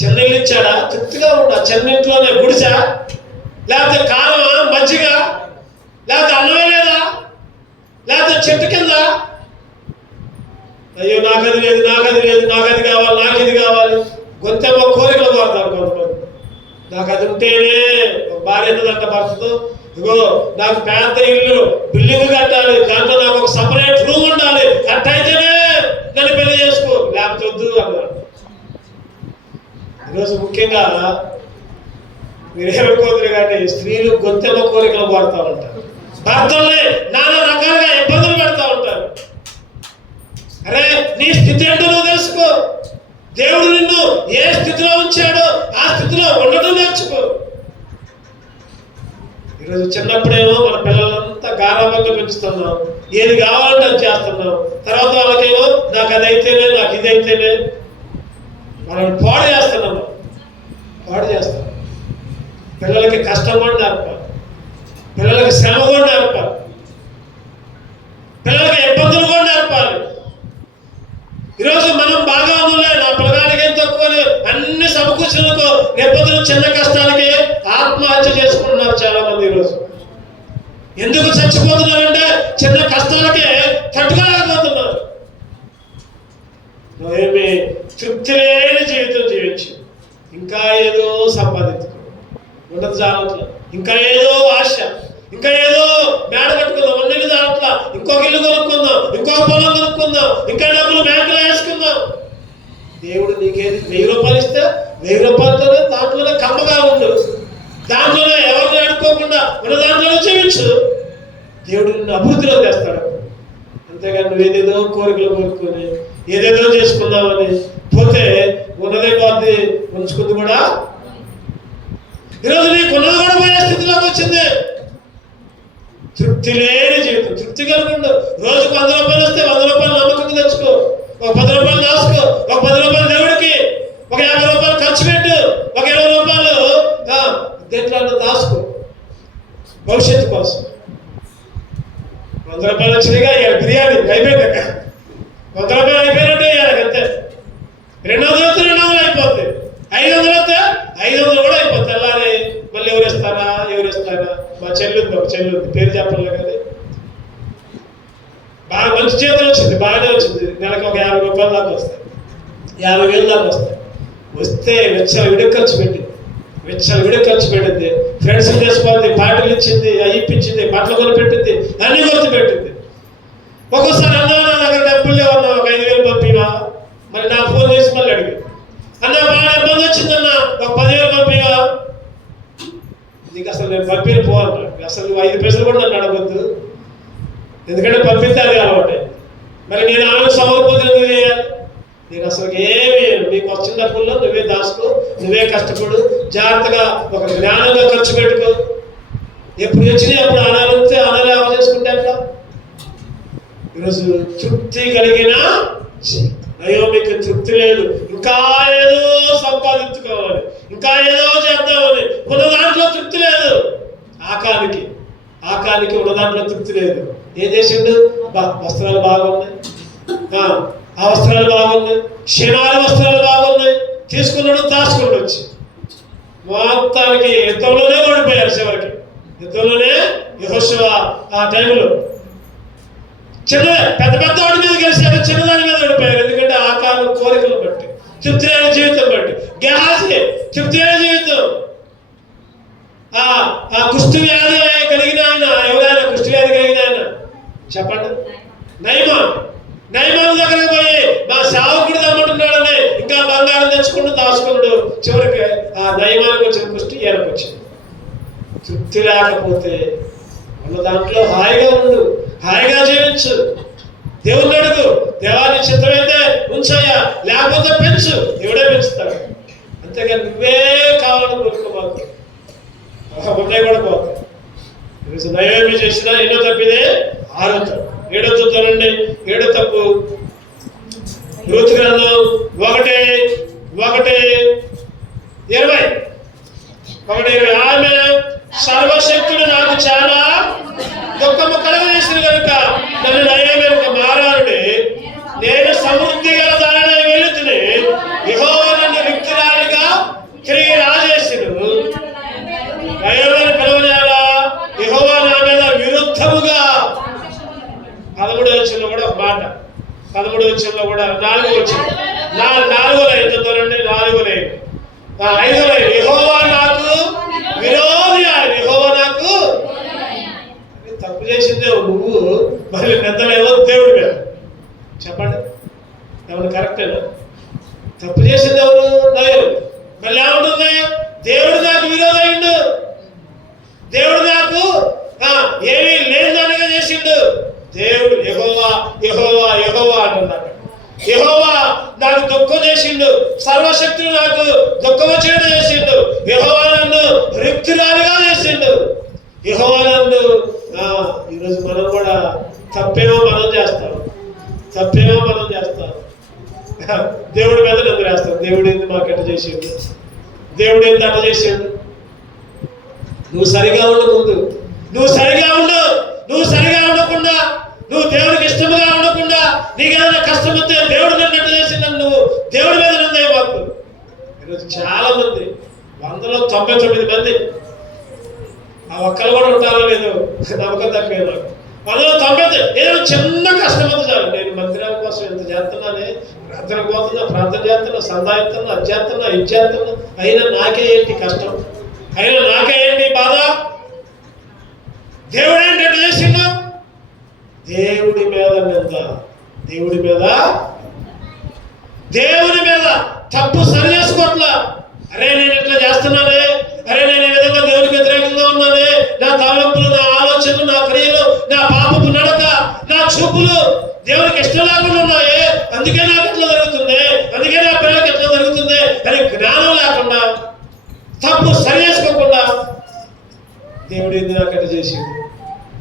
చెన్నైలు ఇచ్చాడా? తృప్తిగా ఉండు. చెన్నింట్లోనే గుడిసా, లేకపోతే కారమా, మజ్జిగ, లేకపోతే అన్నమే లేదా, లేకపోతే చెట్టు కింద. అయ్యో నాకు అది లేదు, నాకు అది లేదు, నాకు అది కావాలి, నాకు ఇది కావాలి. గొంతెమ్మ కోరికలు కోరుతారు కొంతమంది. నాకు అది ఉంటేనే. భార్య ఎన్నదంట భర్తతో, ఇగో నాకు పెద్ద ఇల్లు, బిల్డింగ్ కట్టాలి, దాంట్లో నాకు ఒక సపరేట్ రూమ్ ఉండాలి, అట్టయితేనే నన్ను పెళ్లి చేసుకో, లేకపోతే వద్దు అన్నారు. ఈరోజు ముఖ్యంగా మీరేమనుకోతున్నారు కానీ స్త్రీలు గొంతెమ్మ కోరికలు కోరుతూ ఉంటారు. భర్తల్ని నానా రకాలుగా ఇబ్బందులు పెడతా ఉంటారు. అరే నీ స్థితి ఏంటో నువ్వు తెలుసుకో. దేవుడు నిన్ను ఏ స్థితిలో ఉంచాడో ఆ స్థితిలో ఉండటం నేర్చుకో. ఈరోజు చిన్నప్పుడేమో మన పిల్లలంతా గారాబంగా పెంచుతున్నాం, ఏది కావాలంటే అది చేస్తున్నాం. తర్వాత వాళ్ళకేమో నాకు అది అయితేనే, నాకు ఇది అయితేనే వాళ్ళని పాడు చేస్తున్నాము. పాడు చేస్తాం. పిల్లలకి కష్టం కూడా నేర్పాలి, పిల్లలకి శ్రమ కూడా నేర్పాలి, పిల్లలకి ఇబ్బందులు కూడా నేర్పాలి. ఈరోజు మనం బాగా ఉందిలే, నా పిల్లగాడికి ఏం తక్కువ, అన్ని సమకూర్చులకు రేపొద్దున చిన్న కష్టాలకి ఆత్మహత్య చేసుకుంటున్నారు చాలా మంది. ఈరోజు ఎందుకు చచ్చిపోతున్నారంటే చిన్న కష్టాలకే తట్టుకోలేకపోతున్నారు. ఏమి తృప్తి లేని జీవితం జీవించి ఇంకా ఏదో సంపాదించుకో ఉండదు జాగ్రత్త. ఇంకా ఏదో ఆశ, ఇంకా ఏదో మేడ కట్టుకుందాం, ఇల్లు జాగ్రత్త, ఇంకొక ఇల్లు కొనుక్కుందాం, ఇంకొక పొలం కొనుక్కుందాం, ఇంకా డబ్బులు బ్యాంకులో వేసుకుందాం. దేవుడు నీకేది 1000 రూపాయలు ఇస్తే 1000 రూపాయలతోనే దాంట్లోనే కమ్మగా ఉండు, దాంట్లోనే ఎవరిని అడుక్కోకుండా ఉన్న దాంట్లోనే జీవించు. దేవుడు నిన్ను అభివృద్ధిలో తెస్తాడు. అంతేగాని నువ్వు ఏదేదో కోరికలు కోరుకొని ఏదేదో చేసుకుందామని పోతే ఉన్నదే పోతే ఉంచుకుంది కూడా. ఈరోజు నీకు ఉన్నది కూడా పోయే స్థితిలోకి వచ్చింది. తృప్తి లేని జీవితం. తృప్తి కలుగుండు. రోజుకు 100 రూపాయలు వస్తే 100 రూపాయలు నమ్మకంగా తెచ్చుకో, ఒక 10 రూపాయలు దాచుకో, ఒక 10 రూపాయలు దేవుడికి, ఒక 50 రూపాయలు ఖర్చు పెట్టు, ఒక 20 రూపాయలు దేంట్లో దాచుకో భవిష్యత్తు కోసం. 100 రూపాయలు వచ్చినాయిగా బిర్యానీ అయిపోయింది. 100 రూపాయలు అయిపోయినట్టే 200 అయిపోద్ది, 500 వస్తే 500 కూడా అయిపోతుంది. తెల్లారి మళ్ళీ ఎవరు ఇస్తారా మా చెల్లుంది, ఒక చెల్లుంది, పేరు చెప్పలే కానీ బాగా మంచి జీతం వచ్చింది, బాగానే వచ్చింది. నెలకు ఒక 50 రూపాయలు దాకా వస్తాయి, 50,000 దాకా వస్తాయి. వస్తే విడికి ఖర్చు పెట్టింది, ఫ్రెండ్స్ చేసుకోవాలి, పార్టీలు ఇచ్చింది, ఇప్పించింది, బట్టలు కొని పెట్టింది, అన్ని కొడుతు పెట్టింది. ఒక్కోసారి అన్నా నా దగ్గర డబ్బులు లేవన్నా, ఒక 5,000 పంపివా, మరి నాకు ఫోన్ చేసి మళ్ళీ అడిగి అన్నా బాగా ఇబ్బంది వచ్చిందన్నా, ఒక 10,000 పంపివా. నీకు అసలు నేను పంపిన పోవాలి, అసలు నువ్వు 5 పైసలు కూడా నన్ను అడగద్దు, ఎందుకంటే పంపిస్తే అది అలవాటే. మరి నేను ఆమె సమర్పోతుంది చేయాలి. నేను అసలు ఏమి, నీకు వచ్చిన డబ్బుల్లో నువ్వే దాచుకో, నువ్వే కష్టపడు, జాగ్రత్తగా ఒక జ్ఞానంగా ఖర్చు పెట్టుకో. ఎప్పుడు వచ్చినాయి అప్పుడు ఆనాలంతే ఆనాలే ఆమె చేసుకుంటే అట్లా. ఈరోజు తృప్తి కలిగిన అయ్యో మీకు తృప్తి లేదు, ఇంకా ఏదో సంపాదించుకోవాలి, ఇంకా ఏదో చేద్దామని, ఉన్న దాంట్లో తృప్తి లేదు. ఆకానికి ఉన్న దాంట్లో తృప్తి లేదు. ఏం చేసిండు? వస్త్రాలు బాగున్నాయి, ఆ వస్త్రాలు బాగున్నాయి, క్షణాలు వస్త్రాలు బాగున్నాయి, తీసుకున్నాడు, దాచుకున్నాడు. వచ్చి మొత్తానికి యుద్ధంలోనే ఓడిపోయారు. చివరికి యుద్ధంలోనే యెహోషువ ఆ టైంలో పెద్ద వాడి మీద గెలిచారు, చిన్నదాని మీద ఓడిపోయారు. ఎందుకంటే ఆకారం కోరికలు బట్టి, తృప్తి లేని జీవితం బట్టి. గెహాజీ తృప్తి లేని జీవితం. ఆ కుష్టి వ్యాధి కలిగిన ఆయన, ఎవరైనా కుష్టి వ్యాధి కలిగిన ఆయన చెప్పండి. నయమాను దగ్గరికి పోయి మా సేవకుడు దమ్మంటున్నాడని ఇంకా బంగారం తెచ్చుకుంటూ దాచుకున్నాడు. చివరికి ఆ నయమానికి వచ్చిన కుష్టి ఈయనకు వచ్చింది. తృప్తి లేకపోతే ఉన్న దాంట్లో హాయిగా ఉండు, హాయిగా జీవించు. దేవుణ్ణి అడుగు, దేవాన్ని చిత్తమైతే ఉంచయ్యా, లేకపోతే పెంచు, దేవుడే పెంచుతాడు. అంతేగాని నువ్వే కావాలని కోరుకోబాకు, ఉన్నాయి కూడా పోతాయి. నయోమి చేసిన ఎన్నో తప్పిదే 6వ తప్పు. 7వ చూద్దానండి. 7వ తప్పు రూతు గ్రంథం 1:20. ఆమె సర్వశక్తుడు నాకు చాలా దుఃఖము కలుగజేసిన కనుక నన్ను నయోమి ఒక మారానుడి, నేను సమృద్ధి గల దానిని వెళుతుని, యెహోవా నన్ను రిక్తురాలిగా తిరిగి రాజేసిను. నయోమిని పిలవనేలా, యెహోవా నా మీద విరుద్ధముగా. 13వ వచనంలో కూడా ఒక మాట, 13వ వచనంలో కూడా 4వ వచనం, 4వ లైన్ చదువుతారండి. 4వ లైన్, 5వ లైన్, యెహోవా నాకు విరోధి ఆయన, యెహోవా నాకు. తప్పు చేసిందే నువ్వు, మళ్ళీ పెద్దలేవో దేవుడి మీద చెప్పండి. ఎవరు కరెక్టేనా? తప్పు చేసింది ఎవరు? నయోమి. మళ్ళీ ఏముంటుంది? దేవుడు నాకు విరోధమైండు, దేవుడు నాకు ఏమీ లేనిదానిగా చేసిండు. దేవుడు యెహోవా యెహోవా యెహోవా అంటున్నాడు. యెహోవా నాకు దుఃఖం చేసిండు, సర్వశక్తులు నాకు దుఃఖం వచ్చేట్టు చేసిండు. యెహోవా నన్ను రిక్తురాలిగా చేసిండు. యెహోవా నన్ను. ఈరోజు మనం కూడా తప్పేమో మనం చేస్తాం. దేవుడి మీద నిద్రేస్తాం. దేవుడు ఏంది మాకెట్ట చేసిండు, దేవుడు ఏంది అట్ట చేసిండు. నువ్వు సరిగా ఉండు, ముందు నువ్వు సరిగా ఉండు. నువ్వు సరిగా ఉండకుండా, నువ్వు దేవుడికి ఇష్టముగా ఉండకుండా, నీకు ఏదైనా కష్టం వస్తే దేవుడు నన్ను ఎట్ట చేసిందని నువ్వు దేవుడి మీద నిందయ్యబాకు. ఈరోజు చాలా మంది, 199 మంది, ఆ ఒక్కరు కూడా ఉంటారో లేదో నమ్మకం తక్కువ. 199 ఏదైనా చిన్న కష్టం వద్దు చాలు, నేను మందిరాల కోసం ఎంత చేస్తున్నానే, ప్రార్థన చేస్తున్నా, సందా ఎత్తున్నా, అది చేస్తున్నా, ఇది చేస్తున్నా, అయినా నాకే ఏంటి కష్టం, అయినా నాకే ఏంటి బాధ. దేవుడు ఏంటి ఎట్లా చేసిండు? దేవుడి మీద నింద, దేవుడి మీద తప్పు సరి చేసుకోవట్లా. అరే నేను ఇట్లా చేస్తున్నానే, అరే నేను ఈ విధంగా దేవుడికి వ్యతిరేకంగా ఉన్నానే, నా తలంపులు, నా ఆలోచనలు, నా క్రియలు, నా పాపపు నడక, నా చూపులు దేవుడికి ఇష్టం లేకుండా ఉన్నాయే, అందుకే నాకు ఎట్లా జరుగుతుంది, అందుకే నా పిల్లలకి ఎట్లా జరుగుతుంది అని జ్ఞానం లేకుండా, తప్పు సరి చేసుకోకుండా దేవుడు ఏంది నాకు ఎట్లా చేసిండు,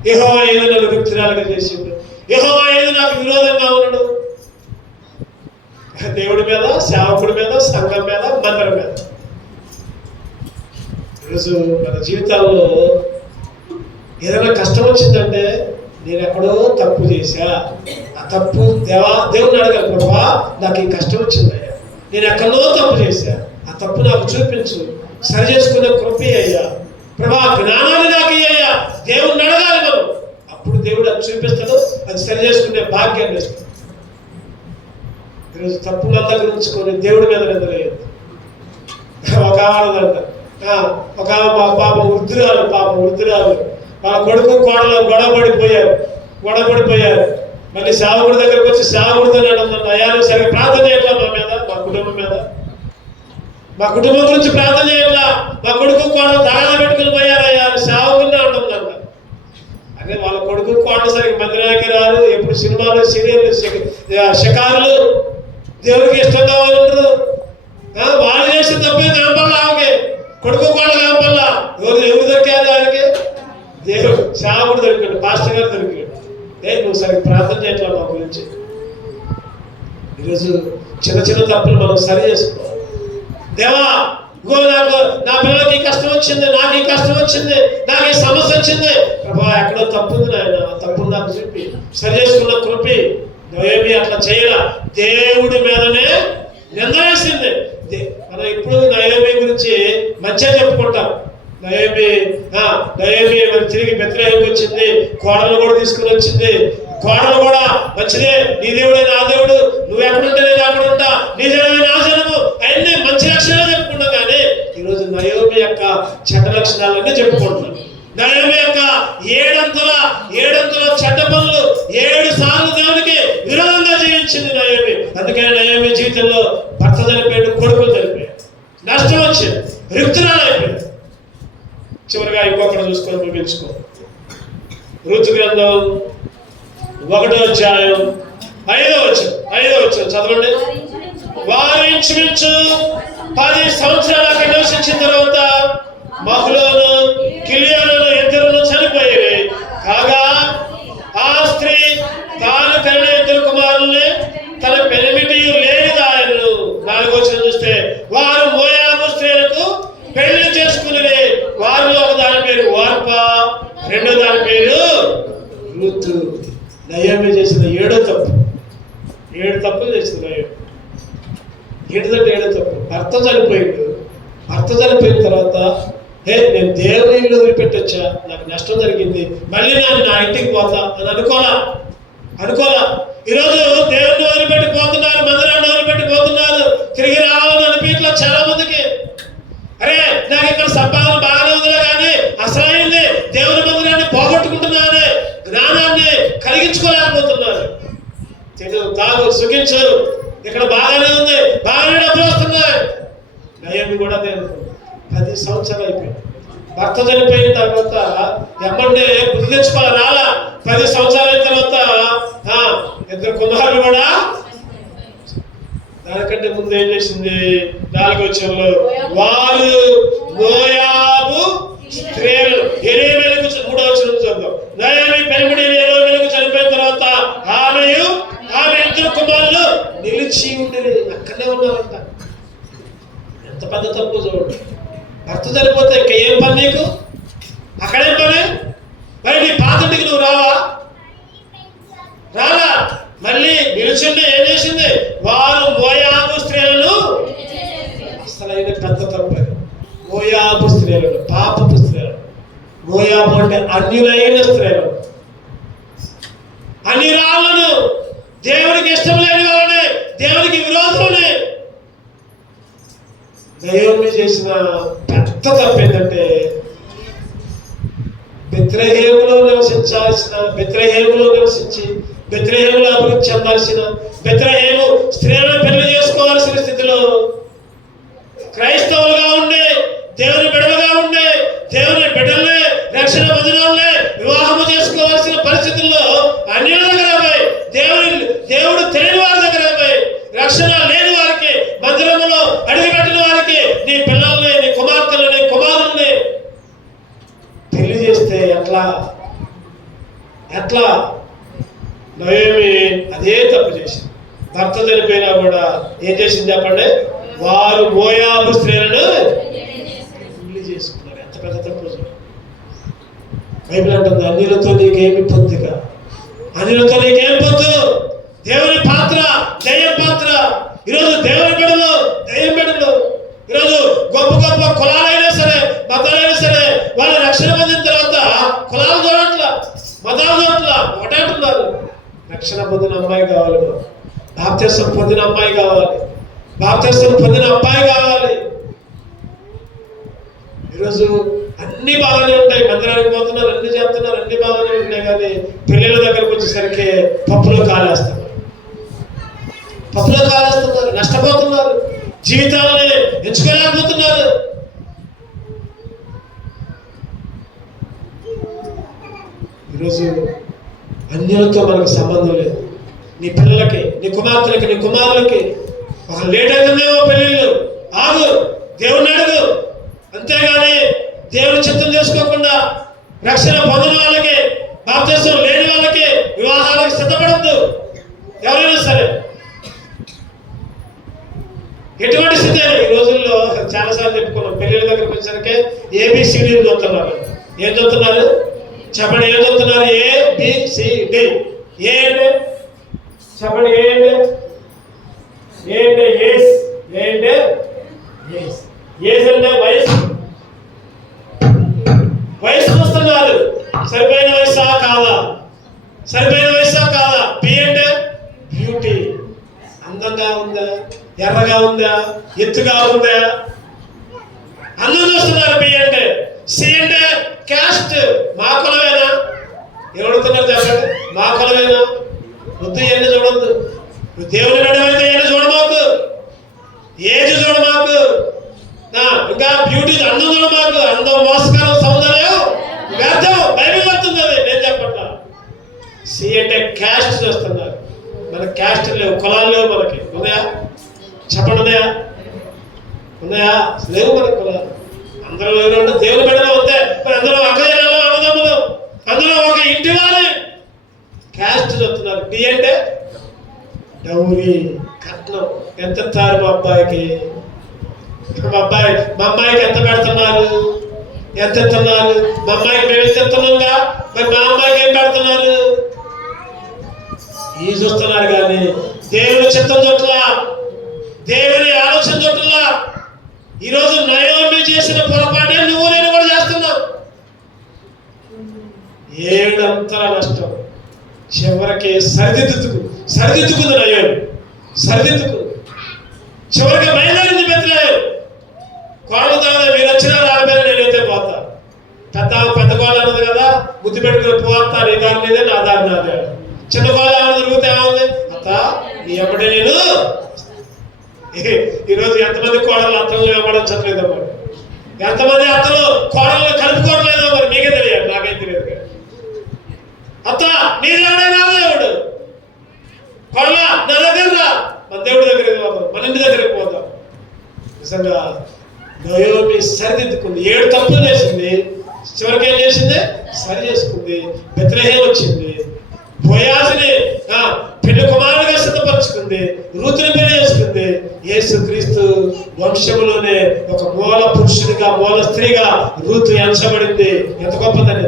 యెహోవా ఏదో నన్ను రిక్తురాలిగా చేసిండు, యెహోవా ఏదో నాకు విరోధంగా ఉన్నాడు. దేవుడి మీద, సేవకుడి మీద, సంఘం మీద, మందిరం మీద. ఈరోజు మన జీవితాల్లో ఏదైనా కష్టం వచ్చిందంటే నేను ఎక్కడో తప్పు చేశా, ఆ తప్పు దేవుడిని అడగాలి. ప్రభా నాకు ఈ కష్టం వచ్చిందయ్యా, నేను ఎక్కడో తప్పు చేశాను, ఆ తప్పు నాకు చూపించు, సరి చేసుకునే కృపే అయ్యా ప్రభా, జ్ఞానాన్ని నాకు అయ్యా. దేవుడిని అడగాలి మనం, అప్పుడు దేవుడు అది చూపిస్తాడు, అది సరి చేసుకునే భాగ్యాన్ని ఇస్తాడు. ఈరోజు తప్పులంతా గురించుకొని దేవుడి మీద నిందలేదు. ఒక ఆడదంట, ఒక మా పాపం వృద్ధురాలు వాళ్ళ కొడుకు కోడలు గొడవ పడిపోయారు. మళ్ళీ సేవకుడి దగ్గరకు వచ్చి సేవకుడితో అన్నాడు, అయ్యా సరిగ్గా ప్రార్థన చేయట్లా మా మీద, మా కుటుంబం గురించి ప్రార్థన చేయట్లా, మా కొడుకు కోడలు దాగా పెట్టుకుని పోయారయ్యా అని సేవకుడిని అంటుందంట. అదే వాళ్ళ కొడుకు కోడలు సరిగ్గా మందిరానికి రారు, ఎప్పుడు సినిమాలు సీరియల్ షికారులు, దేవుడికి ఇష్టంగా ఉండదు. వాళ్ళు చేసిన తప్పే కనపడలా, ఆమెకి కొడుకు కోడలు కనపడలా. ఎవరు దొరికారు ఆయనకి? దేవుడు సేవకుడు దొరికాడు, పాస్టర్ గారు దొరికాడు. నువ్వు సరిగ్గా ప్రార్థన చేయట్లా మా గురించి. ఈరోజు చిన్న చిన్న తప్పులు మనం సరి చేసుకోవాలి. దేవా, నాకు నా పిల్లలకి ఈ కష్టం వచ్చింది, నాకు ఈ కష్టం వచ్చింది, నాకు ఈ సమస్య వచ్చింది, ప్రభా ఎక్కడో తప్పుంది నాయన, తప్పుంది నాకు చెప్పి సరి చేసుకున్న కృపి. నువ్వేమి అట్లా చేయలా, దేవుడి మీదనే నింద వేసింది. మనం ఇప్పుడు నయోమి గురించి మంచిగా చెప్పుకుంటాం. నయోమి మరి తిరిగి బెత్లెహేముకి వచ్చింది, కోడలు కూడా తీసుకుని వచ్చింది. కోడలు కూడా మంచిదే, నీ దేవుడే నా దేవుడు, నువ్వు ఎక్కడుంటే నేను అక్కడ ఉంటా, నీ జనమే నా జనము, అవన్నీ మంచి లక్షణాలు చెప్పుకుంటాం. కానీ ఈరోజు నయోమి యొక్క చెడ్డ లక్షణాలన్నీ చెప్పుకుంటున్నాం. నయోమి యొక్క ఏడంతల చెడ్డ పనులు 7 సార్లు దేవునికి విరోధంగా జీవించింది నయోమి. అందుకని నయోమి జీవితంలో భర్త చనిపోయాడు, కొడుకులు చనిపోయాడు, నష్టం వచ్చింది, రిక్తురాలు అయిపోయింది. చివరిగా ఇంకొకటి చూసుకొని ముగించుకో. ఋతు గ్రంథం 1వ అధ్యాయం 5వ వచనం చదవండి. వారు ఇంచుమించు 10 సంవత్సరాలు అక్కడ నివసించిన తర్వాత మహులోను కిలియోను ఇద్దరును చనిపోయేవి. కాగా ఆ స్త్రీ తాను కన్న 2 కుమారుల్ని తన పెనిమిటి లేనిదాయను. 4వ వచనం చూస్తే వారు మోయాబు స్త్రీలకు పెళ్లి చేసుకుని, వారిలో ఒక దాని పేరు ఓర్పా, రెండో దాని పేరు రుతు. నయోమి చేసిన 7వ తప్పు. 7 తప్పులు చేసింది నయోమి. ఏంటంటే 7వ తప్పు, భర్త చనిపోయిన తర్వాత నేను దేవుని ఇల్లు వదిలిపెట్టొచ్చా, నాకు నష్టం జరిగింది, మళ్ళీ నేను నా ఇంటికి పోతా అని అనుకోలా. ఈరోజు దేవుడిని వదిలిపెట్టి పోతున్నారు, మందిరాన్ని వదిలిపెట్టి పోతున్నారు, తిరిగి రావాలని అనిపించట్లా చాలా మందికి. అరే నాకు ఇక్కడ సంపాదన బాగానే ఉందిలే, కానీ అసలైంది దేవుని మందిరాన్ని పోగొట్టుకుంటున్నానే జ్ఞానాన్ని కలిగించుకోలేకపోతున్నారు. తాగు సుఖించు, ఇక్కడ బాగానే ఉంది, బాగానే డబ్బులు వస్తున్నాయి. నయోమి కూడా నేను 10 సంవత్సరాలు అయిపోయింది. భర్త చనిపోయిన తర్వాత ఎమ్మంటే బుద్ధి తెచ్చుకోవాలి రాలా. 10 సంవత్సరాలు అయిన తర్వాత 2 కుమారులు కూడా. దానికంటే ముందు ఏం చేసింది? 4వ వచనంలో వారు మోయాబు స్త్రీలు ఎరేమెలకు 3వ వచనం చూద్దాం. నయోమి పెనిమిటి ఎరేమెలకు చనిపోయిన తర్వాత ఆమె 2 కుమారులు నిలిచి ఉండి అక్కడే ఉన్నారంట. ఎంత పెద్ద తప్పు చూడండి. భర్త చనిపోతే ఇంకా ఏం పని నీకు? అక్కడేం పని? మరి నీ పాతంటికి నువ్వు రాలా. మళ్ళీ నిలిచింది. ఏం చేసింది? వారు మోయాబు స్త్రీలను, అసలైన పెద్ద తప్పు. మోయాబు స్త్రీలను, పాపపు స్త్రీలను. మోయాబు అంటే అన్యులైన స్త్రీలు, అన్ని రాళ్ళను, దేవుడికి ఇష్టం లేని వాళ్ళని, దేవుడికి విరోధులని. నయోమి చేసిన పెద్ద తప్పు ఏంటంటే బెత్లెహేములో నివసించి బెత్లెహేములో అభివృద్ధి చెందాల్సిన, బెత్లెహేము స్త్రీలను పెళ్లి చేసుకోవాల్సిన స్థితిలో క్రైస్తవులుగా ఉండే, దేవుని బిడ్డలుగా ఉండే, దేవుని బిడ్డలనే, రక్షణ పొందినోళ్ళనే వివాహము చేసుకోవాల్సిన పరిస్థితుల్లో అన్యుల దగ్గర పోయి, దేవుడు తెలియని వారి దగ్గర పోయి, రక్షణ లేని వారికి, మందిరములో అడుగుపెట్టిన వారికి నీ పిల్లల్ని, నీ కుమార్తెలని, కుమారుల్ని పెళ్లి చేస్తే ఎట్లా? నయోమి అదే తప్పు చేసింది. భర్త చనిపోయినా కూడా ఏం చేసింది చెప్పండి? వారు మోయాబు స్త్రీలను పెళ్లి చేసుకున్నారు. ఎంత పెద్ద తప్పు. బైబిల్ అంటుంది అన్యులతో నీకేమి పొందుగా, అన్యులతో నీకేం పొందు? దేవుని పాత్ర, దయ్యం పాత్ర. ఈరోజు దేవుని బిడ్డలు రక్షణ పొందిన అమ్మాయి కావాలి, బాప్తిసం పొందిన అమ్మాయి కావాలి, బాప్తిసం పొందిన అబ్బాయి కావాలి. ఈరోజు అన్ని బాగానే ఉంటాయి, మందిరానికి పోతున్నారు, అన్ని చేస్తున్నారు, అన్ని బాగానే ఉంటాయి. కానీ పిల్లల దగ్గరకు వచ్చేసరికి పప్పులో కాలేస్తున్నారు, నష్టపోతున్నారు, జీవితాలని ఎంచుకోలేకపోతున్నారు. ఈరోజు అన్యులతో మనకు సంబంధం లేదు. నీ పిల్లలకి, నీ కుమార్తెలకి, నీ కుమారులకి ఒక లేట్ అవుతుందేమో పెళ్ళిళ్ళు, ఆగు, దేవుణ్ణి అడుగు. అంతేగాని దేవుని చిత్తం చేసుకోకుండా రక్షణ పొందిన వాళ్ళకి, బాప్తిసం లేని వాళ్ళకి వివాహాలకు సిద్ధపడద్దు. ఎవరైనా సరే ఎటువంటి స్థితి అయినా. ఈ రోజుల్లో చాలాసార్లు చెప్పుకున్నాం, పెళ్ళిళ్ళ దగ్గరకు వచ్చేసరికి ABCD చూస్తున్నారు. ఏం చూస్తున్నారు చెప్పండి? ఏం చూస్తున్నారు? ABCD. ఏ అంటే చెప్పండి? ఏ అంటే ఏస్. ఏ అంటే ఏస్ అంటే వయసు చూస్తున్నారు. సరిపోయిన వయసా కాదా? సరిపోయిన వయసా కాదా? బి అంటే బ్యూటీ. అందంగా ఉందా, ఎర్రగా ఉందా, ఎత్తుగా ఉందా, అందరూ చూస్తున్నారు. బి అంటే. సి అంటే క్యాస్ట్. మా కులమేనా? ఎవడుతున్నారు చెప్పండి? మా కులమేనా? వద్దు, ఎన్ని చూడొద్దు. నువ్వు దేవుని నడవైతే ఎన్ని చూడమాకు, ఏజ్ చూడమాకు, ఇంకా బ్యూటీ అందం చూడమాకు. అందం మోసకరం, సౌందర్యం వ్యర్థం. బైబిల్ చెప్తుంది అది, నేను చెప్పట్లా. సి అంటే క్యాస్ట్ చూస్తున్నారు. మనకి క్యాస్ట్ లేవు, కులాలు లేవు. మనకి ఉన్నాయా చెప్పండి? ఉన్నాయా? లేవు మనకి కులాలు. అందరూ దేవుని బిడ్డలు అంతే. మరి అందులో అక్కయ్యలు, అన్నదమ్ములు, అందులో ఒక ఇంటి వారి క్యాస్ట్ చెప్తున్నారు. డి అంటే డౌరీ, కట్నం. ఎంత ఇస్తారు మా అబ్బాయికి? మా అమ్మాయికి ఎంత పెడుతున్నారు? ఎంత ఇస్తున్నారు? మా అమ్మాయికి మేము ఎంత ఇస్తున్నాంగా, మరి మా అమ్మాయికి ఏం పెడుతున్నారు? ఈ చూస్తున్నారు. కానీ దేవుని చిత్తం చుట్టలా, దేవుని ఆలోచన చుట్టలా. ఈరోజు నయోమి చేసిన పొరపాటే నువ్వు నేను కూడా చేస్తున్నావు. 7 అంతల నష్టం. చివరికి సరిదిద్దుకుంది నయోమి. చివరికి బయలుదేరింది బెత్లెహేము. కోడలు తర్వాత మీరు వచ్చినా రాకపోయినా నేనైతే పోతా. పెద్ద కోళ్ళ అన్నది కదా, బుద్ధి పెట్టుకుని పోతా, నీ దారి నీదే, నా దారి నాదే. చిన్న కోళ్ళ ఏమన్నా తిరుగుతే ఏముంది? అత్త నీ ఎప్పుడే నేను. ఈరోజు ఎంతమంది కోడలు అత్తలు ఏమడచ్చట్లేదో మరి, ఎంతమంది అత్తలు కోడలు కలుపుకోవట్లేదో మరి మీకే తెలియదు, నాకేం తెలియదు. అత్త నీ దేవుడే నా దేవుడు, కోడల నా దగ్గర రా, మన దేవుడి దగ్గరికి పోతాం, మన ఇంటి దగ్గరికి పోతాం. నిజంగా నయోమి సరిదిద్దుకుంది. 7 తప్పులు చేసింది, చివరికి ఏం చేసింది? సరి చేసుకుంది. బెత్లెహేము వచ్చింది. బోయాజుని పెళ్లి కుమారుడిగా సిద్ధపరచుకుంది. రూతుని పెళ్లి చేసుకుంది. యేసుక్రీస్తు వంశంలోనే ఒక మూల పురుషుడిగా, మూల స్త్రీగా రూతు ఎంచబడింది. ఎంత గొప్పదని.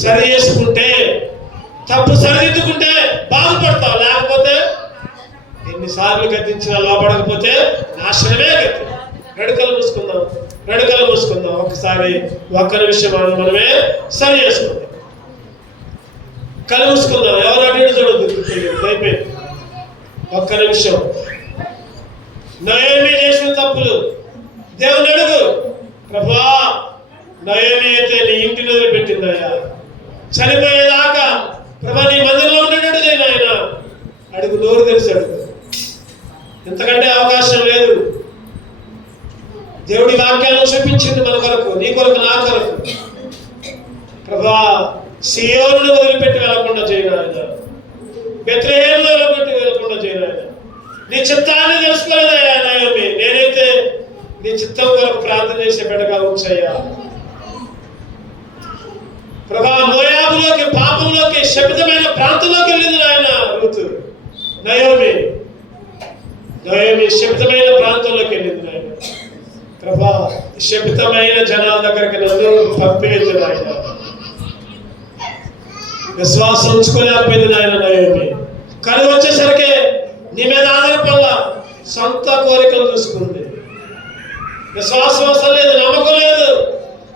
సరి చేసుకుంటే, తప్పు సరిదిద్దుకుంటే బాగుపడతావు. లేకపోతే ఎన్నిసార్లు గద్దించినా లోపడకపోతే నాశనమే గతి. రెడకలు మూసుకుందాం. ఒకసారి ఒక్క నిమిషం మనమే సరి చేసుకుందాం. కళ్ళు మూసుకుందాం. ఎవరు అటు చూడద్దు, అయిపోయింది. ఒక్క నిమిషం. నయోమి చేసిన తప్పులు దేవుని అడుగు. ప్రభా, నయోమి అయితే నీ ఇంటిని వదిలిపెట్టిందయ్యా, చనిపోయేదాకా ప్రభా నీ మందిరంలో ఉండేటట్టు చేయి నాయన. అడుగు, నోరు తెలిసి అడుగు. ఇంతకంటే అవకాశం లేదు. దేవుడి వాక్యాలను చూపించింది మన కొరకు, నీ కొరకు, నా కొరకు. ప్రభా, సియోనును వదిలిపెట్టి వెళ్ళకుండా చేయను ఆయన, బెత్లెహేమును వదిలిపెట్టి వెళ్ళకుండా చేయను ఆయన. నీ చిత్తాన్ని తెలుసుకోలేదయ్యా నయోమి. నేనైతే నీ చిత్తం కొరకు ప్రార్థన చేసే బిడ్డగా ఉంచయ్యా. ప్రభా, మోయాబులోకి, పాపంలోకి, శపితమైన ప్రాంతంలోకి వెళ్ళింది ఆయన రూతు. నయోమి శపితమైన ప్రాంతంలోకి వెళ్ళింది ఆయన. ప్రభా, శపితమైన జనాల దగ్గరికి నన్ను పంపించదు ఆయన. విశ్వాసం ఉంచుకోలేకపోయింది నాయన నయోమి. కళ్ళు వచ్చేసరికి నీ మీద ఆధారపడాల, సొంత కోరికలు చూసుకుంది. విశ్వాసం అవసరం లేదు, నమ్మకం లేదు.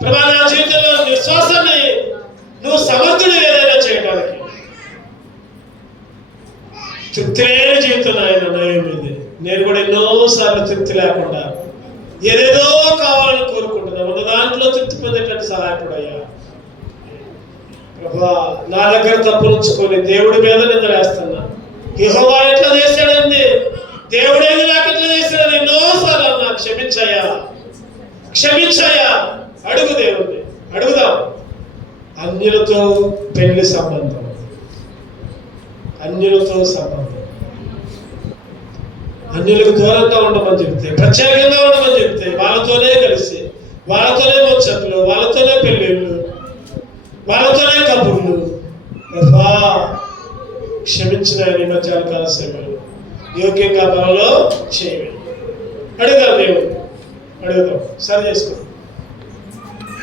ప్రభా, నా జీవితంలో విశ్వాసాన్ని నువ్వు సమర్థుడు ఏదైనా చేయడానికి. తృప్తి లేని జీవితం ఆయన నయోమిది. నేను కూడా ఎన్నోసార్లు తృప్తి లేకుండా ఏదేదో కావాలని కోరుకుంటున్నా. ఉన్న దాంట్లో తృప్తి పొందేటట్టు సహాయపడయ్యా ప్రభా. నా దగ్గర తప్పు ఉంచుకొని దేవుడి మీద నిందలేస్తున్నా. యెహోవా ఎట్లా చేశాడండి, దేవుడేది నాకు ఎట్లా చేశాడని ఎన్నోసార్లు అన్నా. క్షమించయ్యా, క్షమించయ్యా. అడుగు దేవుడిని, అడుగుదాం. అన్యులతో పెళ్లి సంబంధం, అన్యులతో సంబంధం, అన్యులకు దూరంగా ఉండమని చెప్తే, ప్రత్యేకంగా ఉండమని చెప్తే, వాళ్ళతోనే కలిసి, వాళ్ళతోనే ముచ్చట్లు, వాళ్ళతోనే పెళ్ళిళ్ళు, వాళ్ళతోనే కబుర్లు. క్షమించిన ఈ మధ్యాహ్న కాల సేవలు యోగ్యంగా మనలో చేయమని అడుగుదాం. దేవుడు అడుగుదాం. సరి చేసుకో.